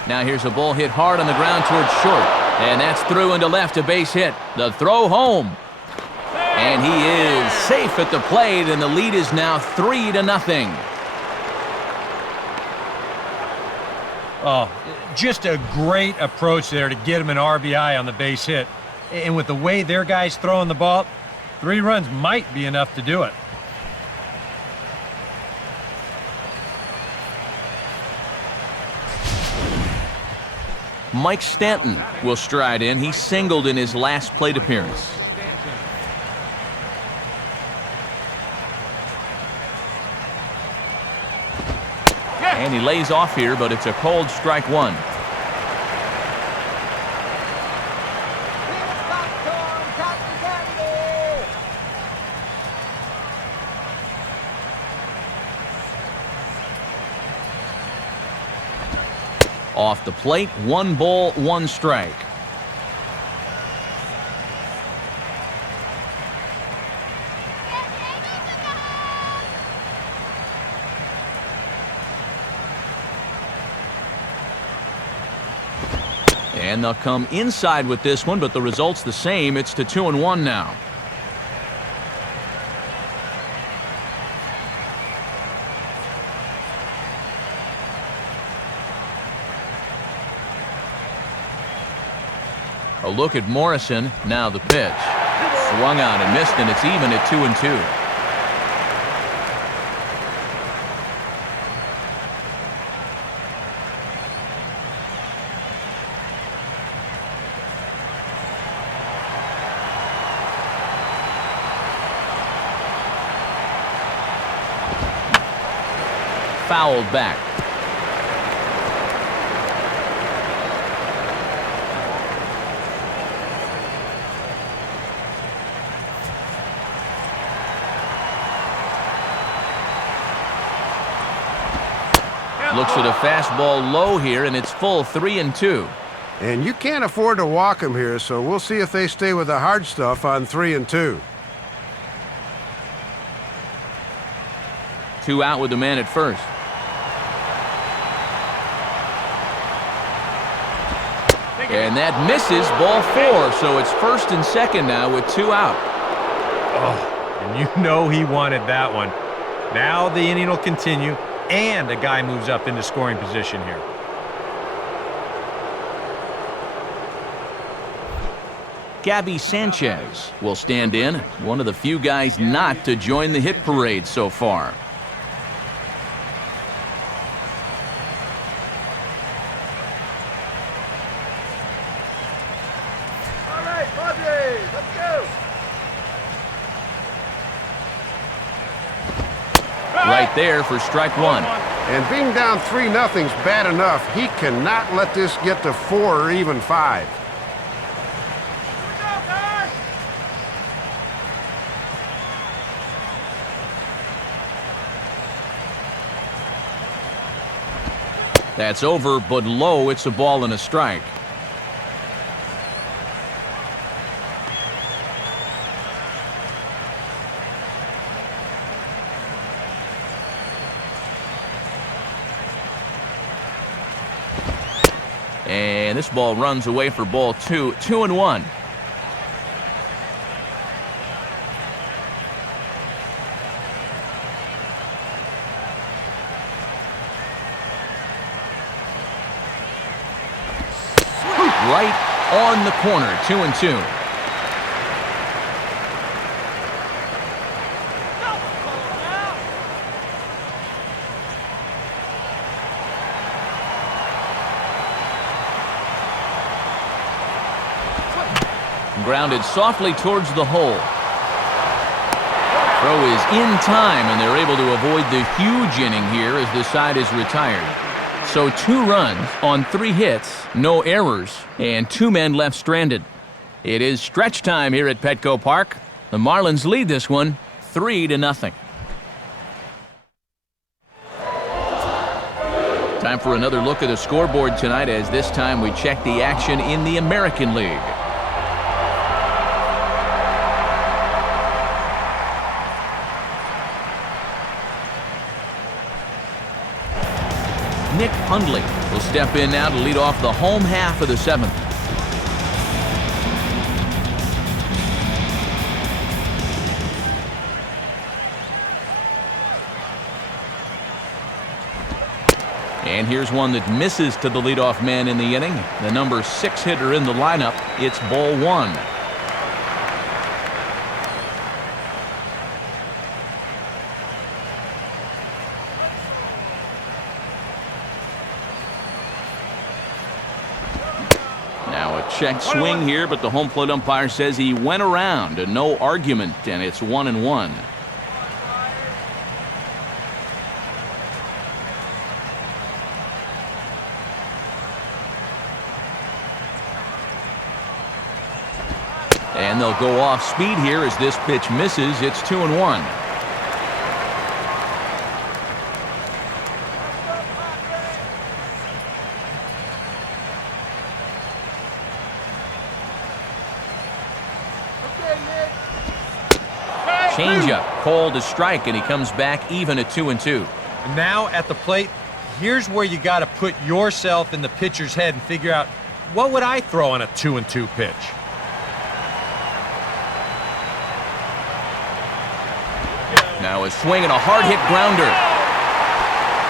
Now here's a ball hit hard on the ground towards short. And that's through into left, a base hit. The throw home. And he is safe at the plate, and the lead is now 3-0. Oh, just a great approach there to get him an RBI on the base hit. And with the way their guys throwing the ball, 3 runs might be enough to do it. Mike Stanton will stride in. He singled in his last plate appearance. And he lays off here, but it's a cold strike 1. Off the plate, 1 ball, 1 strike. And they'll come inside with this one, but the result's the same. It's to 2-1 now. A look at Morrison. Now the pitch. Swung on and missed, and it's even at 2-2. Fouled back. Looks at a fastball low here, and it's full 3-2. And you can't afford to walk him here, so we'll see if they stay with the hard stuff on 3-2. 2 out with the man at first. And that misses, ball 4, so it's first and second now with 2 out. Oh, and you know he wanted that one. Now the inning will continue, and a guy moves up into scoring position here. Gabby Sanchez will stand in, one of the few guys not to join the hit parade so far. Right there for strike 1. And being down 3-0's bad enough. He cannot let this get to 4 or even 5. That's over, but low. It's a ball and a strike. And this ball runs away for ball 2. 2-1. Right on the corner. 2-2. Grounded softly towards the hole. Throw is in time, and they're able to avoid the huge inning here as the side is retired. So 2 runs on 3 hits, no errors, and 2 men left stranded. It is stretch time here at Petco Park. The Marlins lead this one 3-0. Time for another look at the scoreboard tonight, as this time we check the action in the American League. Nick Hundley will step in now to lead off the home half of the 7th. And here's one that misses to the leadoff man in the inning. The number 6 hitter in the lineup. It's ball 1. Check swing here, but the home plate umpire says he went around. No argument, and it's 1-1. And they'll go off speed here as this pitch misses. It's 2-1. Changeup called a strike, and he comes back even at 2-2. Now at the plate, here's where you got to put yourself in the pitcher's head and figure out what would I throw on a 2-2 pitch? Now a swing and a hard-hit grounder.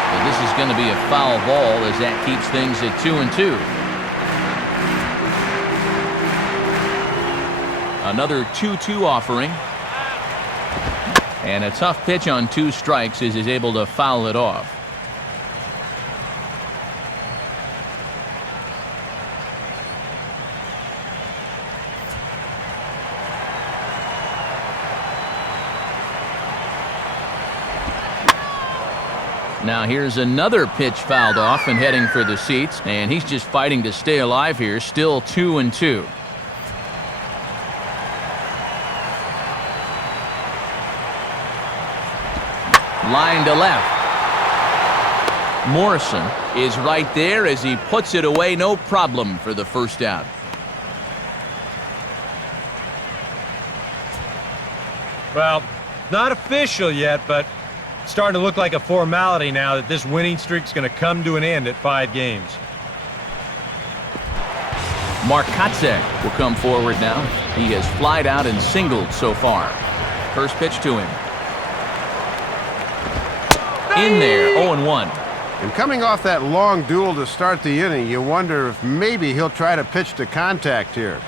Well, this is going to be a foul ball as that keeps things at 2-2. Another 2-2 offering. And a tough pitch on 2 strikes as he's able to foul it off. Now here's another pitch fouled off and heading for the seats, and he's just fighting to stay alive here, still 2-2. Line to left. Morrison is right there as he puts it away, no problem for the first out. Well, not official yet, but it's starting to look like a formality now that this winning streak's going to come to an end at 5 games. Markatze will come forward now. He has flied out and singled so far. First pitch to him. In there, 0-1. And coming off that long duel to start the inning, you wonder if maybe he'll try to pitch to contact here.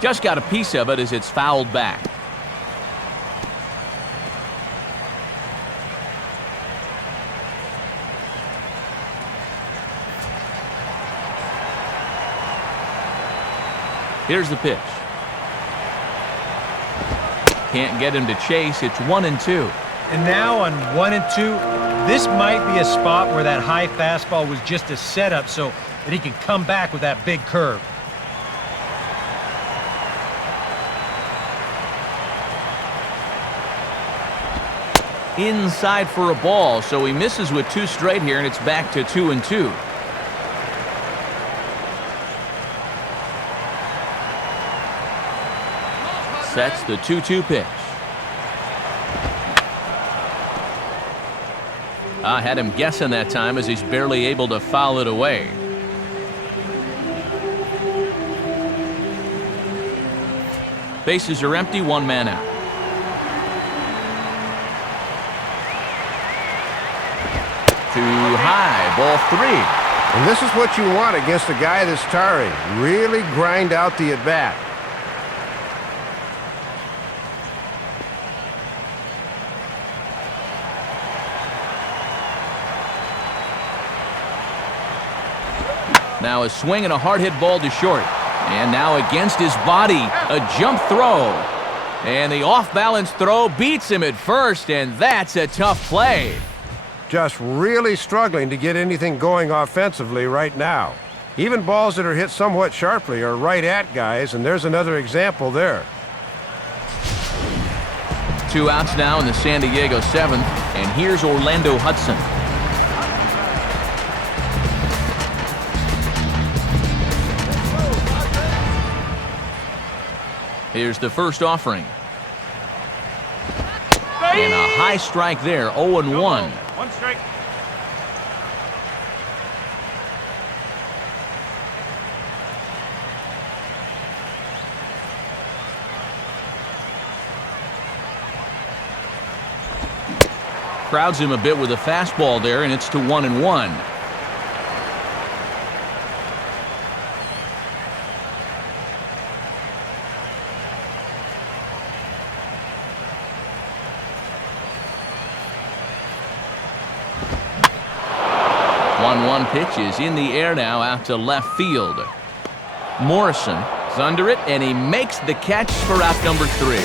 Just got a piece of it as it's fouled back. Here's the pitch. Can't get him to chase. It's 1-2. And now on 1-2, this might be a spot where that high fastball was just a setup so that he can come back with that big curve. Inside for a ball, so he misses with 2 straight here, and it's back to 2-2. Sets the 2-2 pitch. I had him guessing that time as he's barely able to foul it away. Bases are empty, 1 man out. Too high, ball 3. And this is what you want against a guy that's tiring. Really grind out the at-bat. Now a swing and a hard hit ball to short. And now against his body, a jump throw. And the off-balance throw beats him at first, and that's a tough play. Just really struggling to get anything going offensively right now. Even balls that are hit somewhat sharply are right at guys, and there's another example there. 2 outs now in the San Diego 7th, and here's Orlando Hudson. Here's the first offering. And a high strike there, 0-1. 1 strike. Crowds him a bit with a fastball there, and it's to 1-1. Pitch is in the air now out to left field. Morrison is under it, and he makes the catch for out number 3.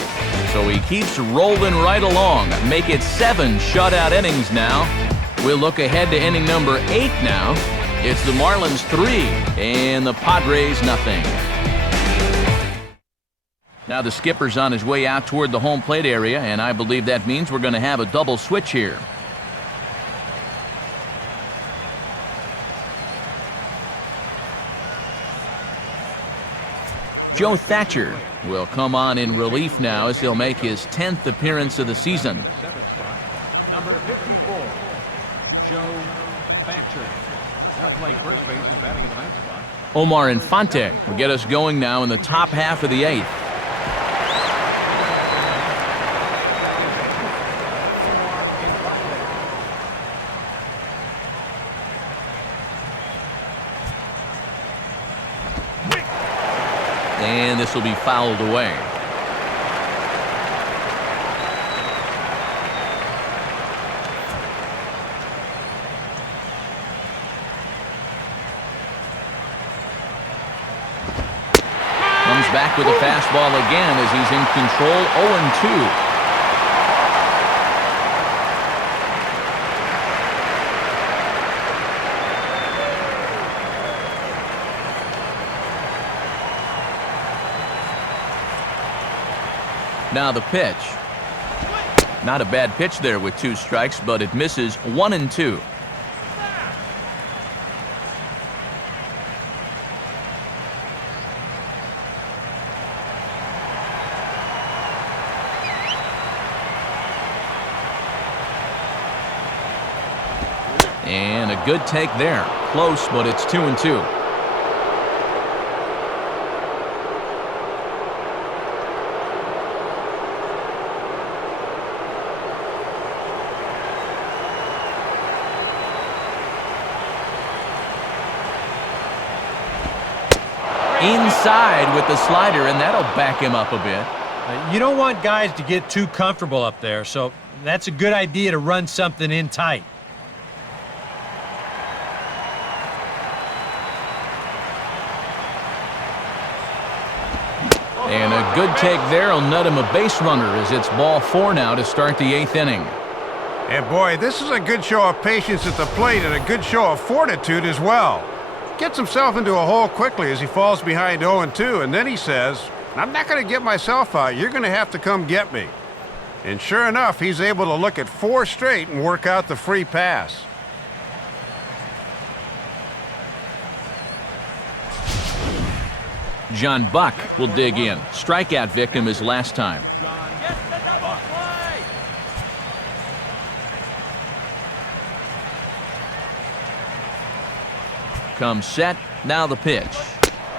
So he keeps rolling right along. Make it 7 shutout innings now. We'll look ahead to inning number 8 now. It's the Marlins 3 and the Padres nothing. Now the skipper's on his way out toward the home plate area, and I believe that means we're going to have a double switch here. Joe Thatcher will come on in relief now as he'll make his 10th appearance of the season. Number 54, Joe Thatcher. Now playing first base and batting in the ninth spot. Omar Infante will get us going now in the top half of the eighth. And this will be fouled away. Comes back with a fastball again as he's in control, 0-2. Now the pitch. Not a bad pitch there with 2 strikes, but it misses, 1-2. And a good take there. Close, but it's 2-2. Inside with the slider, and that'll back him up a bit. You don't want guys to get too comfortable up there, so that's a good idea to run something in tight. And a good take there will nut him a base runner as it's ball 4 now to start the 8th inning. And boy, this is a good show of patience at the plate and a good show of fortitude as well. Gets himself into a hole quickly as he falls behind 0-2, and then he says, "I'm not going to get myself out. You're going to have to come get me." And sure enough, he's able to look at 4 straight and work out the free pass. John Buck will dig in. Strikeout victim his last time. Comes set, now the pitch.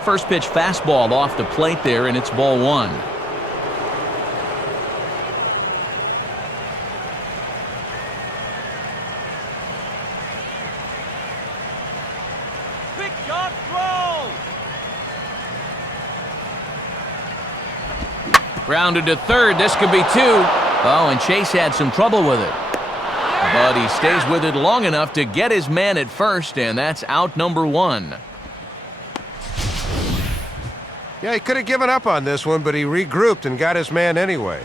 First pitch fastball off the plate there, and it's ball 1. Pick shot, throw! Grounded to third, this could be 2. Oh, and Chase had some trouble with it. But he stays with it long enough to get his man at first, and that's out number 1. Yeah, he could have given up on this one, but he regrouped and got his man anyway.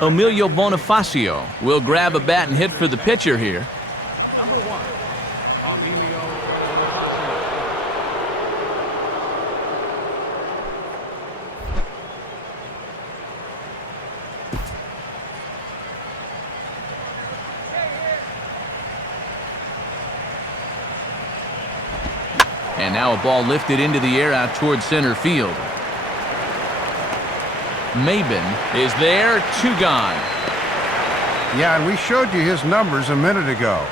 Emilio Bonifacio will grab a bat and hit for the pitcher here. Number 1, Emilio Bonifacio. And now a ball lifted into the air out towards center field. Maben is there, 2 gone. Yeah, and we showed you his numbers a minute ago.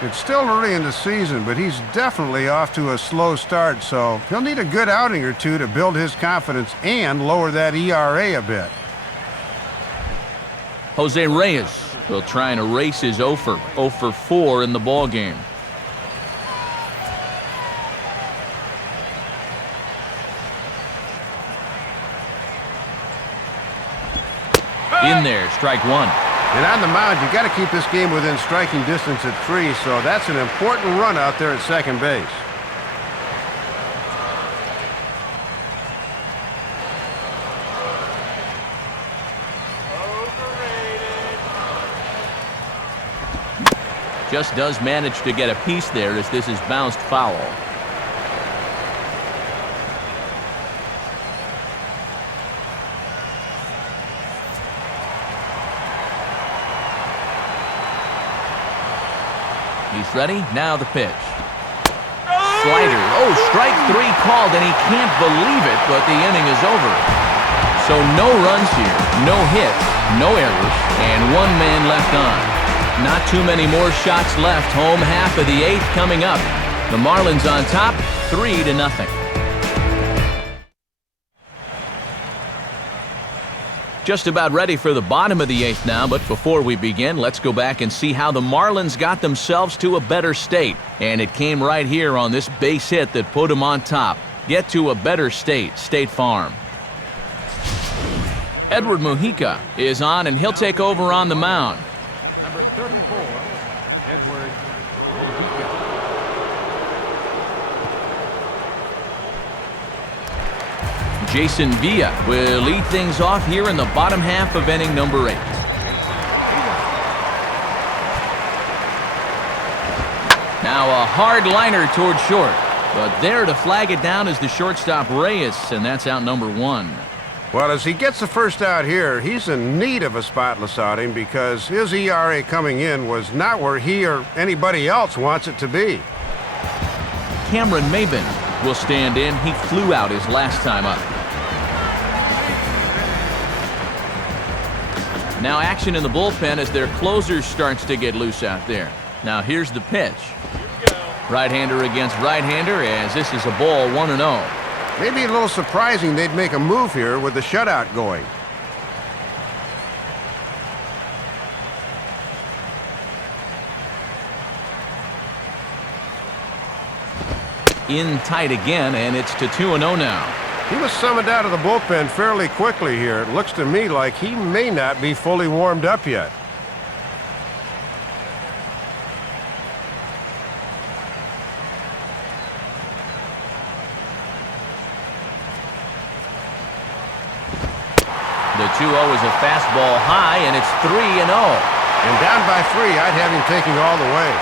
It's still early in the season, but he's definitely off to a slow start, so he'll need a good outing or 2 to build his confidence and lower that ERA a bit. Jose Reyes will try and erase his 0 for 4 in the ballgame. In there, strike 1. And on the mound, you got to keep this game within striking distance at 3, so that's an important run out there at second base. Just does manage to get a piece there as this is bounced foul. He's ready. Now the pitch. Slider. Oh, strike 3 called, and he can't believe it, but the inning is over. So no runs here, no hits, no errors, and 1 man left on. Not too many more shots left. Home half of the 8th coming up. The Marlins on top, 3-0. Just about ready for the bottom of the 8th now, but before we begin, let's go back and see how the Marlins got themselves to a better state. And it came right here on this base hit that put them on top. Get to a better state, State Farm. Edward Mujica is on, and he'll take over on the mound. Number 34, Edward Mujica. Jason Villa will lead things off here in the bottom half of inning number 8. Now a hard liner toward short, but there to flag it down is the shortstop Reyes, and that's out number 1. Well, as he gets the first out here, he's in need of a spotless outing because his ERA coming in was not where he or anybody else wants it to be. Cameron Maben will stand in. He flew out his last time up. Now action in the bullpen as their closer starts to get loose out there. Now here's the pitch. Right-hander against right-hander as this is a ball 1-0. Maybe a little surprising they'd make a move here with the shutout going. In tight again, and it's to 2-0 now. He was summoned out of the bullpen fairly quickly here. It looks to me like he may not be fully warmed up yet. The 2-0 is a fastball high, and it's 3-0. And down by 3, I'd have him taking all the way.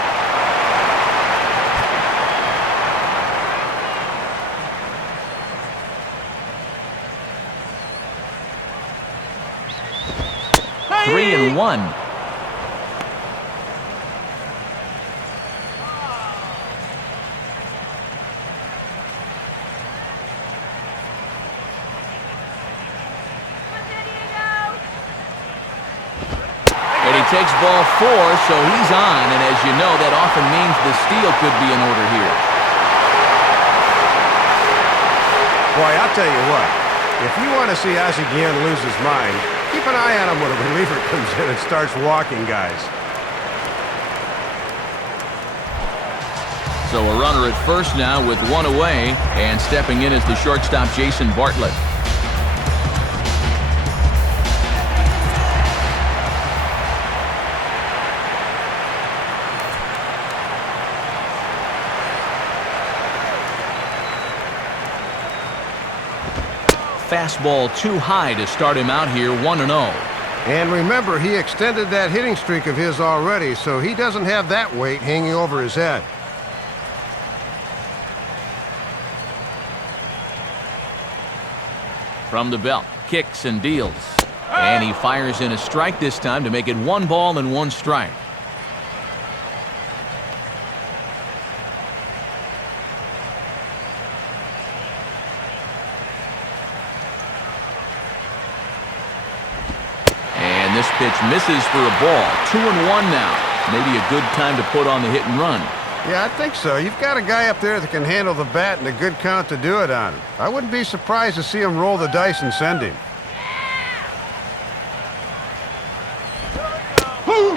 Three and 1. And he takes ball 4, so he's on, and as you know, that often means the steal could be in order here. Boy, I'll tell you what, if you want to see Ozzie Guillen lose his mind, keep an eye on him when a reliever comes in and starts walking guys. So a runner at first now with 1 away, and stepping in is the shortstop Jason Bartlett. Fastball too high to start him out here, 1-0. And remember, he extended that hitting streak of his already, so he doesn't have that weight hanging over his head. From the belt, kicks and deals. And he fires in a strike this time to make it 1 ball and 1 strike. And this pitch misses for a ball. 2-1 now. Maybe a good time to put on the hit and run. Yeah, I think so. You've got a guy up there that can handle the bat and a good count to do it on. I wouldn't be surprised to see him roll the dice and send him.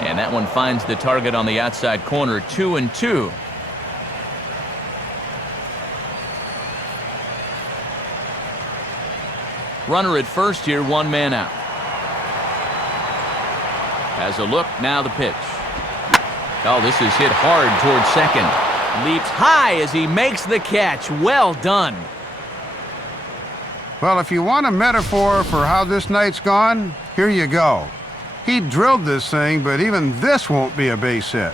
And that one finds the target on the outside corner, 2-2. Runner at first here, 1 man out. Has a look, now the pitch. Oh, this is hit hard towards second. Leaps high as he makes the catch. Well done. Well, if you want a metaphor for how this night's gone, here you go. He drilled this thing, but even this won't be a base hit.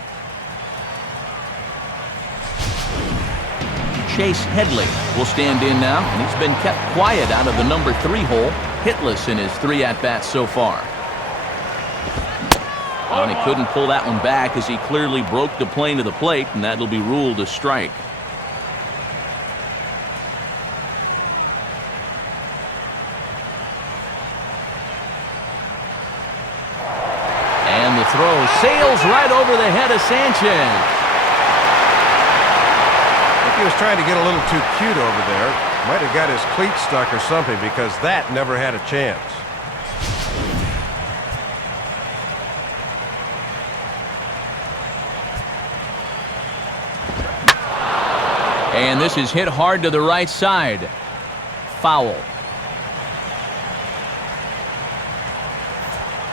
Chase Headley will stand in now, and he's been kept quiet out of the number 3 hole, hitless in his 3 at-bats so far. Well, he couldn't pull that one back as he clearly broke the plane to the plate, and that'll be ruled a strike. And the throw sails right over the head of Sanchez. I think he was trying to get a little too cute over there. Might have got his cleat stuck or something, because that never had a chance. And this is hit hard to the right side. Foul.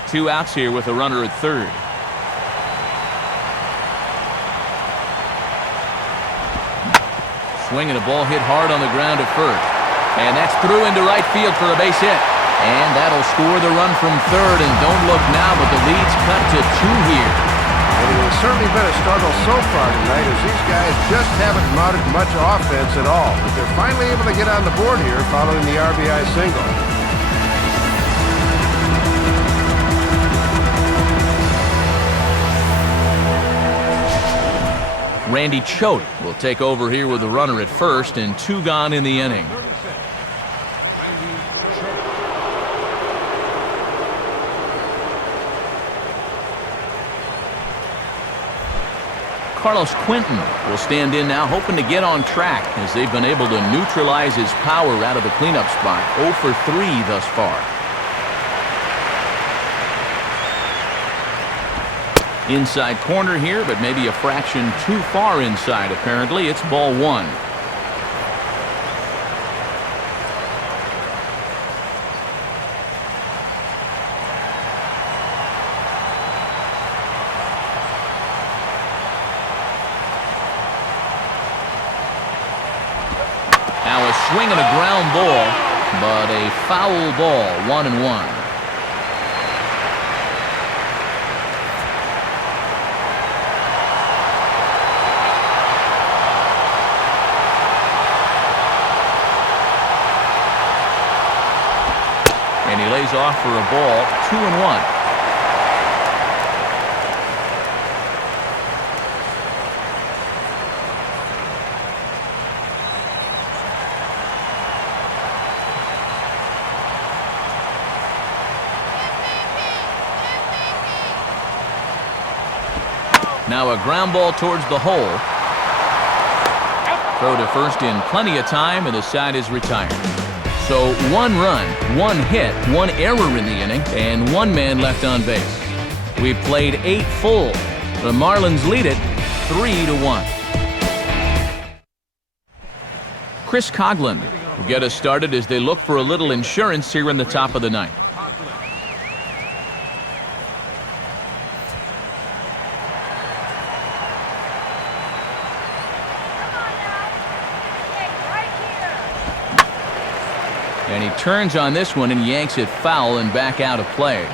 2 outs here with a runner at third. Swinging a ball hit hard on the ground at first. And that's through into right field for a base hit. And that'll score the run from third. And don't look now, but the lead's cut to 2 here. And it has certainly been a struggle so far tonight, as these guys just haven't mounted much offense at all. But they're finally able to get on the board here following the RBI single. Randy Choate will take over here with a runner at first and 2 gone in the inning. Carlos Quentin will stand in now, hoping to get on track as they've been able to neutralize his power out of the cleanup spot. 0 for 3 thus far. Inside corner here, but maybe a fraction too far inside apparently. It's ball 1. Now a swing and a ground ball, but a foul ball, 1-1. And he lays off for a ball, 2-1. Now a ground ball towards the hole. Throw to first in plenty of time, and the side is retired. So 1 run, 1 hit, 1 error in the inning, and 1 man left on base. We've played 8 full. The Marlins lead it 3-1. Chris Coughlin will get us started as they look for a little insurance here in the top of the 9th. And he turns on this one and yanks it foul and back out of play.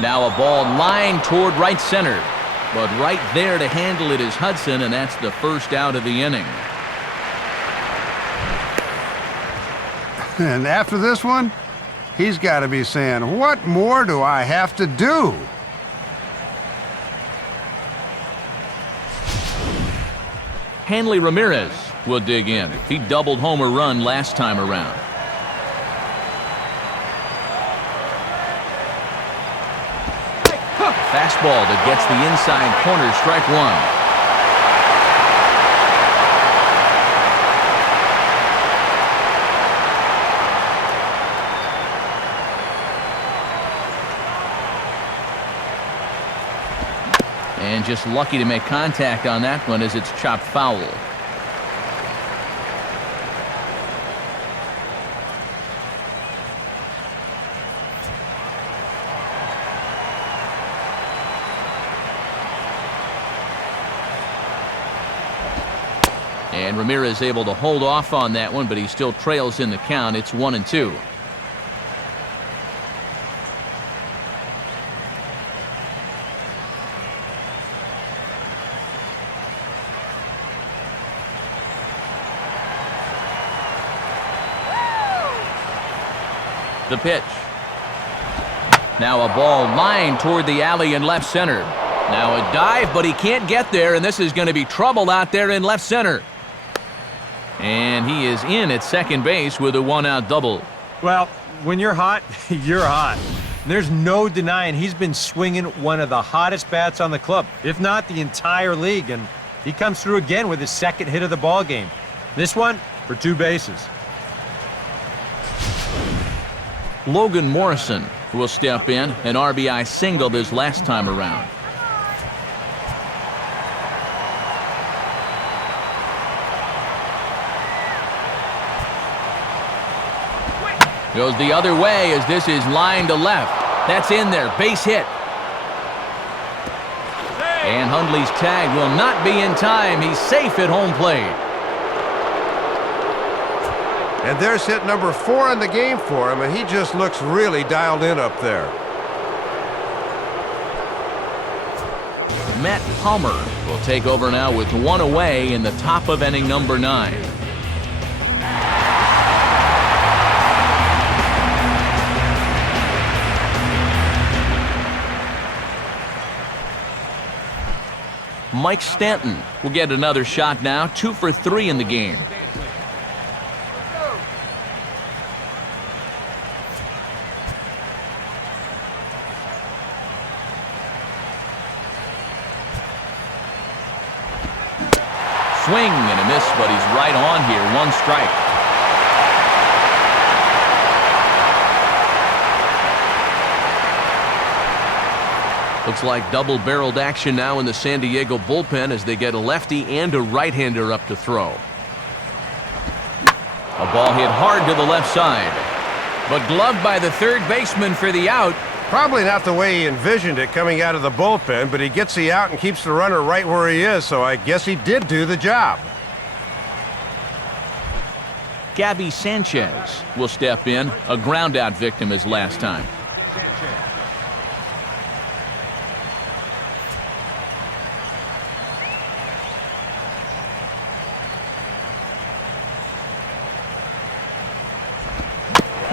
Now a ball lined toward right center. But right there to handle it is Hudson, and that's the first out of the inning. And after this one, he's got to be saying, what more do I have to do? Hanley Ramirez will dig in. He doubled homer run last time around. Fastball that gets the inside corner, strike 1. And just lucky to make contact on that one as it's chopped foul. And Ramirez able to hold off on that one, but he still trails in the count. It's 1-2. The pitch. Now a ball lined toward the alley in left center. Now a dive, but he can't get there, and this is going to be trouble out there in left center. And he is in at second base with a one-out double. Well, when you're hot, you're hot. There's no denying he's been swinging one of the hottest bats on the club, if not the entire league, and he comes through again with his second hit of the ball game. This one for 2 bases. Logan Morrison will step in, an RBI single this last time around. Goes the other way as this is lined to left. That's in there, base hit. And Hundley's tag will not be in time. He's safe at home plate. And there's hit number 4 in the game for him, and he just looks really dialed in up there. Matt Palmer will take over now with one away in the top of inning number 9. Mike Stanton will get another shot now, 2 for 3 in the game. Swing and a miss, but he's right on here. 1 strike. Looks like double-barreled action now in the San Diego bullpen as they get a lefty and a right-hander up to throw. A ball hit hard to the left side, but gloved by the third baseman for the out. Probably not the way he envisioned it coming out of the bullpen, but he gets the out and keeps the runner right where he is, so I guess he did do the job. Gabby Sanchez will step in, a ground-out victim as last time.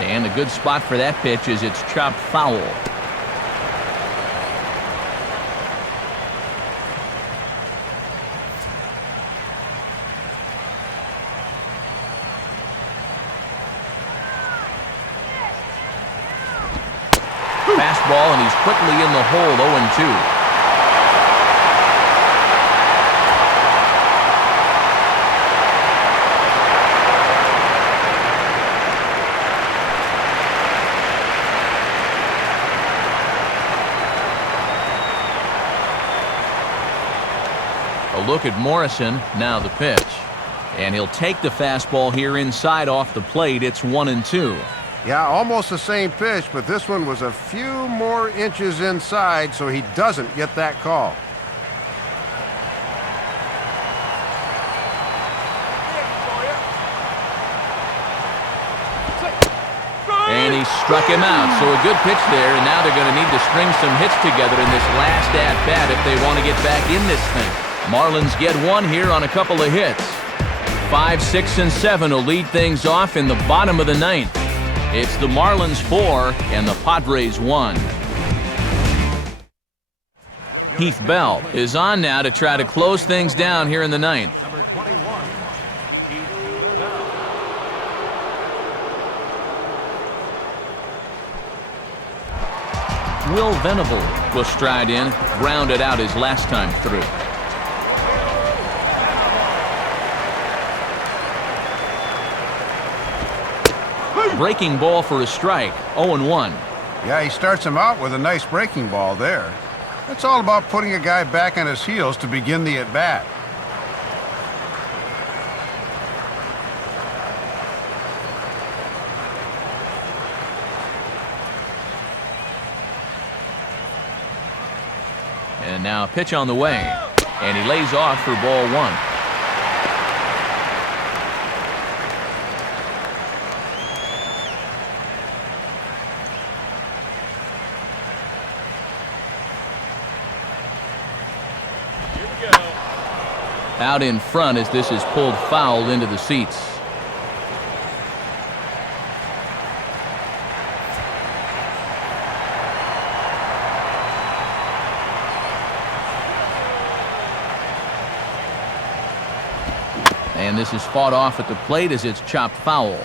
And a good spot for that pitch as it's chopped foul. Fastball, and he's quickly in the hole, 0-2. A look at Morrison, now the pitch. And he'll take the fastball here inside off the plate. It's 1-2. Yeah, almost the same pitch, but this one was a few more inches inside, so he doesn't get that call. And he struck him out, so a good pitch there, and now they're going to need to string some hits together in this last at-bat if they want to get back in this thing. Marlins get one here on a couple of hits. 5, 6, and 7 will lead things off in the bottom of the 9th. It's the Marlins 4 and the Padres 1. Heath Bell is on now to try to close things down here in the 9th. Number 21, Heath Bell. Will Venable will stride in, grounded out his last time through. Breaking ball for a strike, 0-1. Yeah, he starts him out with a nice breaking ball there. It's all about putting a guy back on his heels to begin the at-bat. And now a pitch on the way, and he lays off for ball 1. Out in front as this is pulled foul into the seats. This is fought off at the plate as it's chopped foul.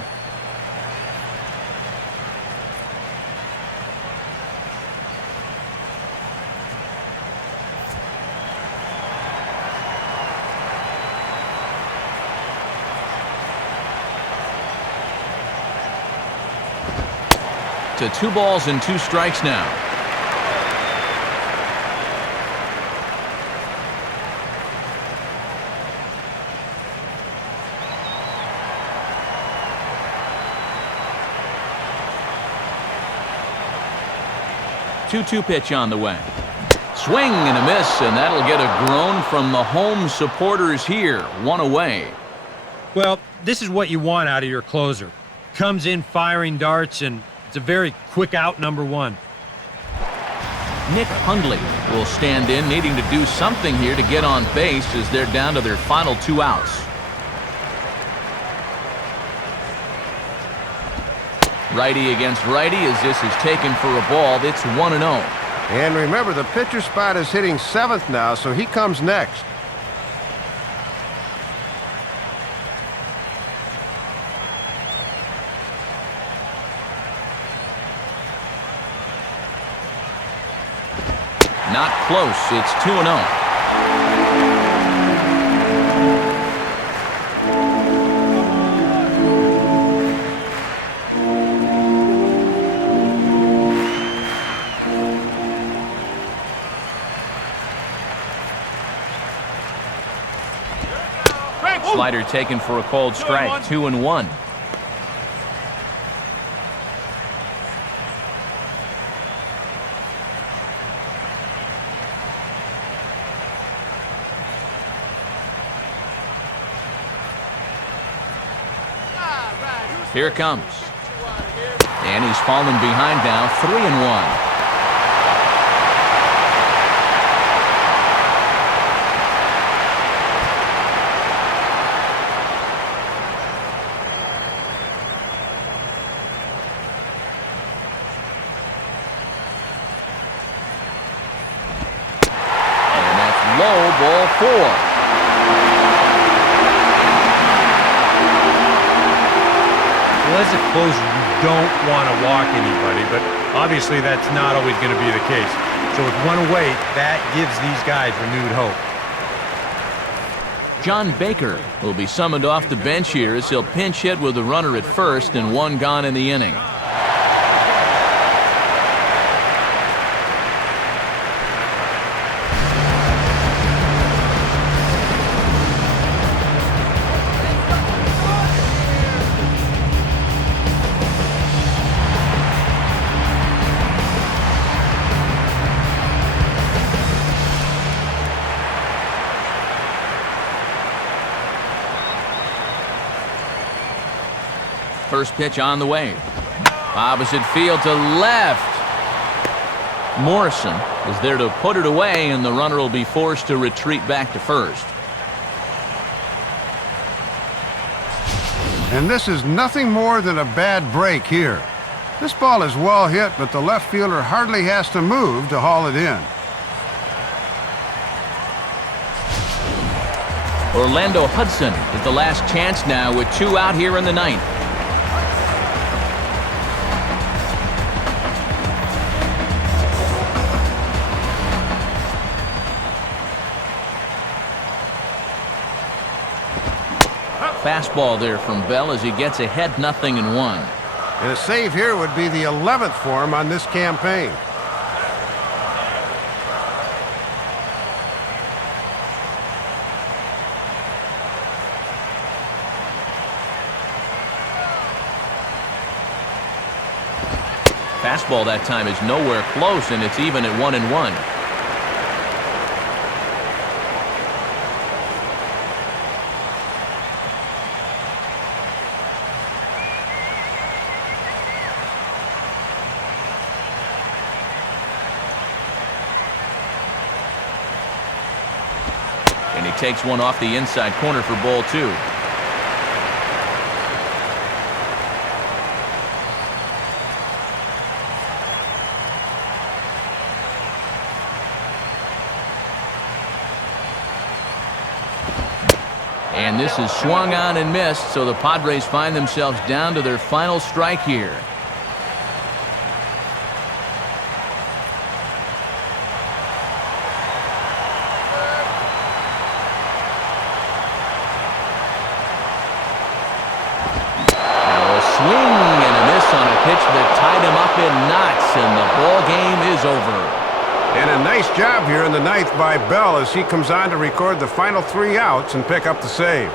To 2 balls and 2 strikes now. Two pitch on the way. Swing and a miss, and that'll get a groan from the home supporters here. 1 away. Well, this is what you want out of your closer. Comes in firing darts, and it's a very quick out, number 1. Nick Hundley will stand in, needing to do something here to get on base as they're down to their final 2 outs. Righty against righty as this is taken for a ball. It's 1-0. And remember, the pitcher spot is hitting 7th now, so he comes next. Not close. It's 2-0. Slider taken for a called strike. 2-1. Here it comes. And he's fallen behind now. 3-1. Low, ball 4. Well, as a closer, you don't want to walk anybody, but obviously that's not always going to be the case. So with 1 away, that gives these guys renewed hope. John Baker will be summoned off the bench here as he'll pinch hit with a runner at first and 1 gone in the inning. First pitch on the way. Opposite field to left. Morrison is there to put it away, and the runner will be forced to retreat back to first. And this is nothing more than a bad break here. This ball is well hit, but the left fielder hardly has to move to haul it in. Orlando Hudson is the last chance now with 2 out here in the 9th. Fastball there from Bell as he gets ahead 0-1. And a save here would be the 11th for him on this campaign. Fastball that time is nowhere close, and it's even at 1-1. And he takes one off the inside corner for ball 2. And this is swung on and missed, so the Padres find themselves down to their final strike here. Swing and a miss on a pitch that tied him up in knots, and the ball game is over. And a nice job here in the ninth by Bell as he comes on to record the final 3 outs and pick up the save.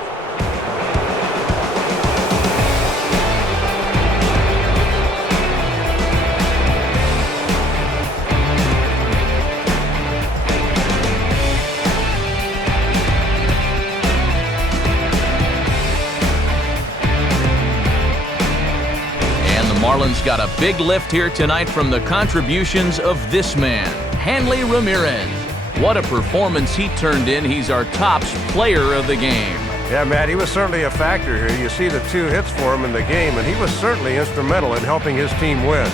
Marlins got a big lift here tonight from the contributions of this man, Hanley Ramirez. What a performance he turned in. He's our tops player of the game. Yeah, Matt, he was certainly a factor here. You see the 2 hits for him in the game, and he was certainly instrumental in helping his team win.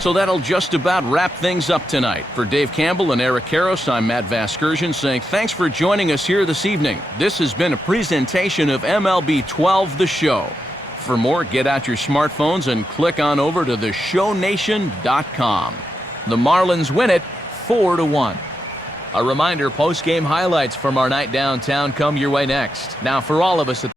So that'll just about wrap things up tonight. For Dave Campbell and Eric Karros, I'm Matt Vasgersian saying thanks for joining us here this evening. This has been a presentation of MLB 12 The Show. For more, get out your smartphones and click on over to theshownation.com. The Marlins win it 4-1. A reminder, post-game highlights from our night downtown come your way next. Now, for all of us at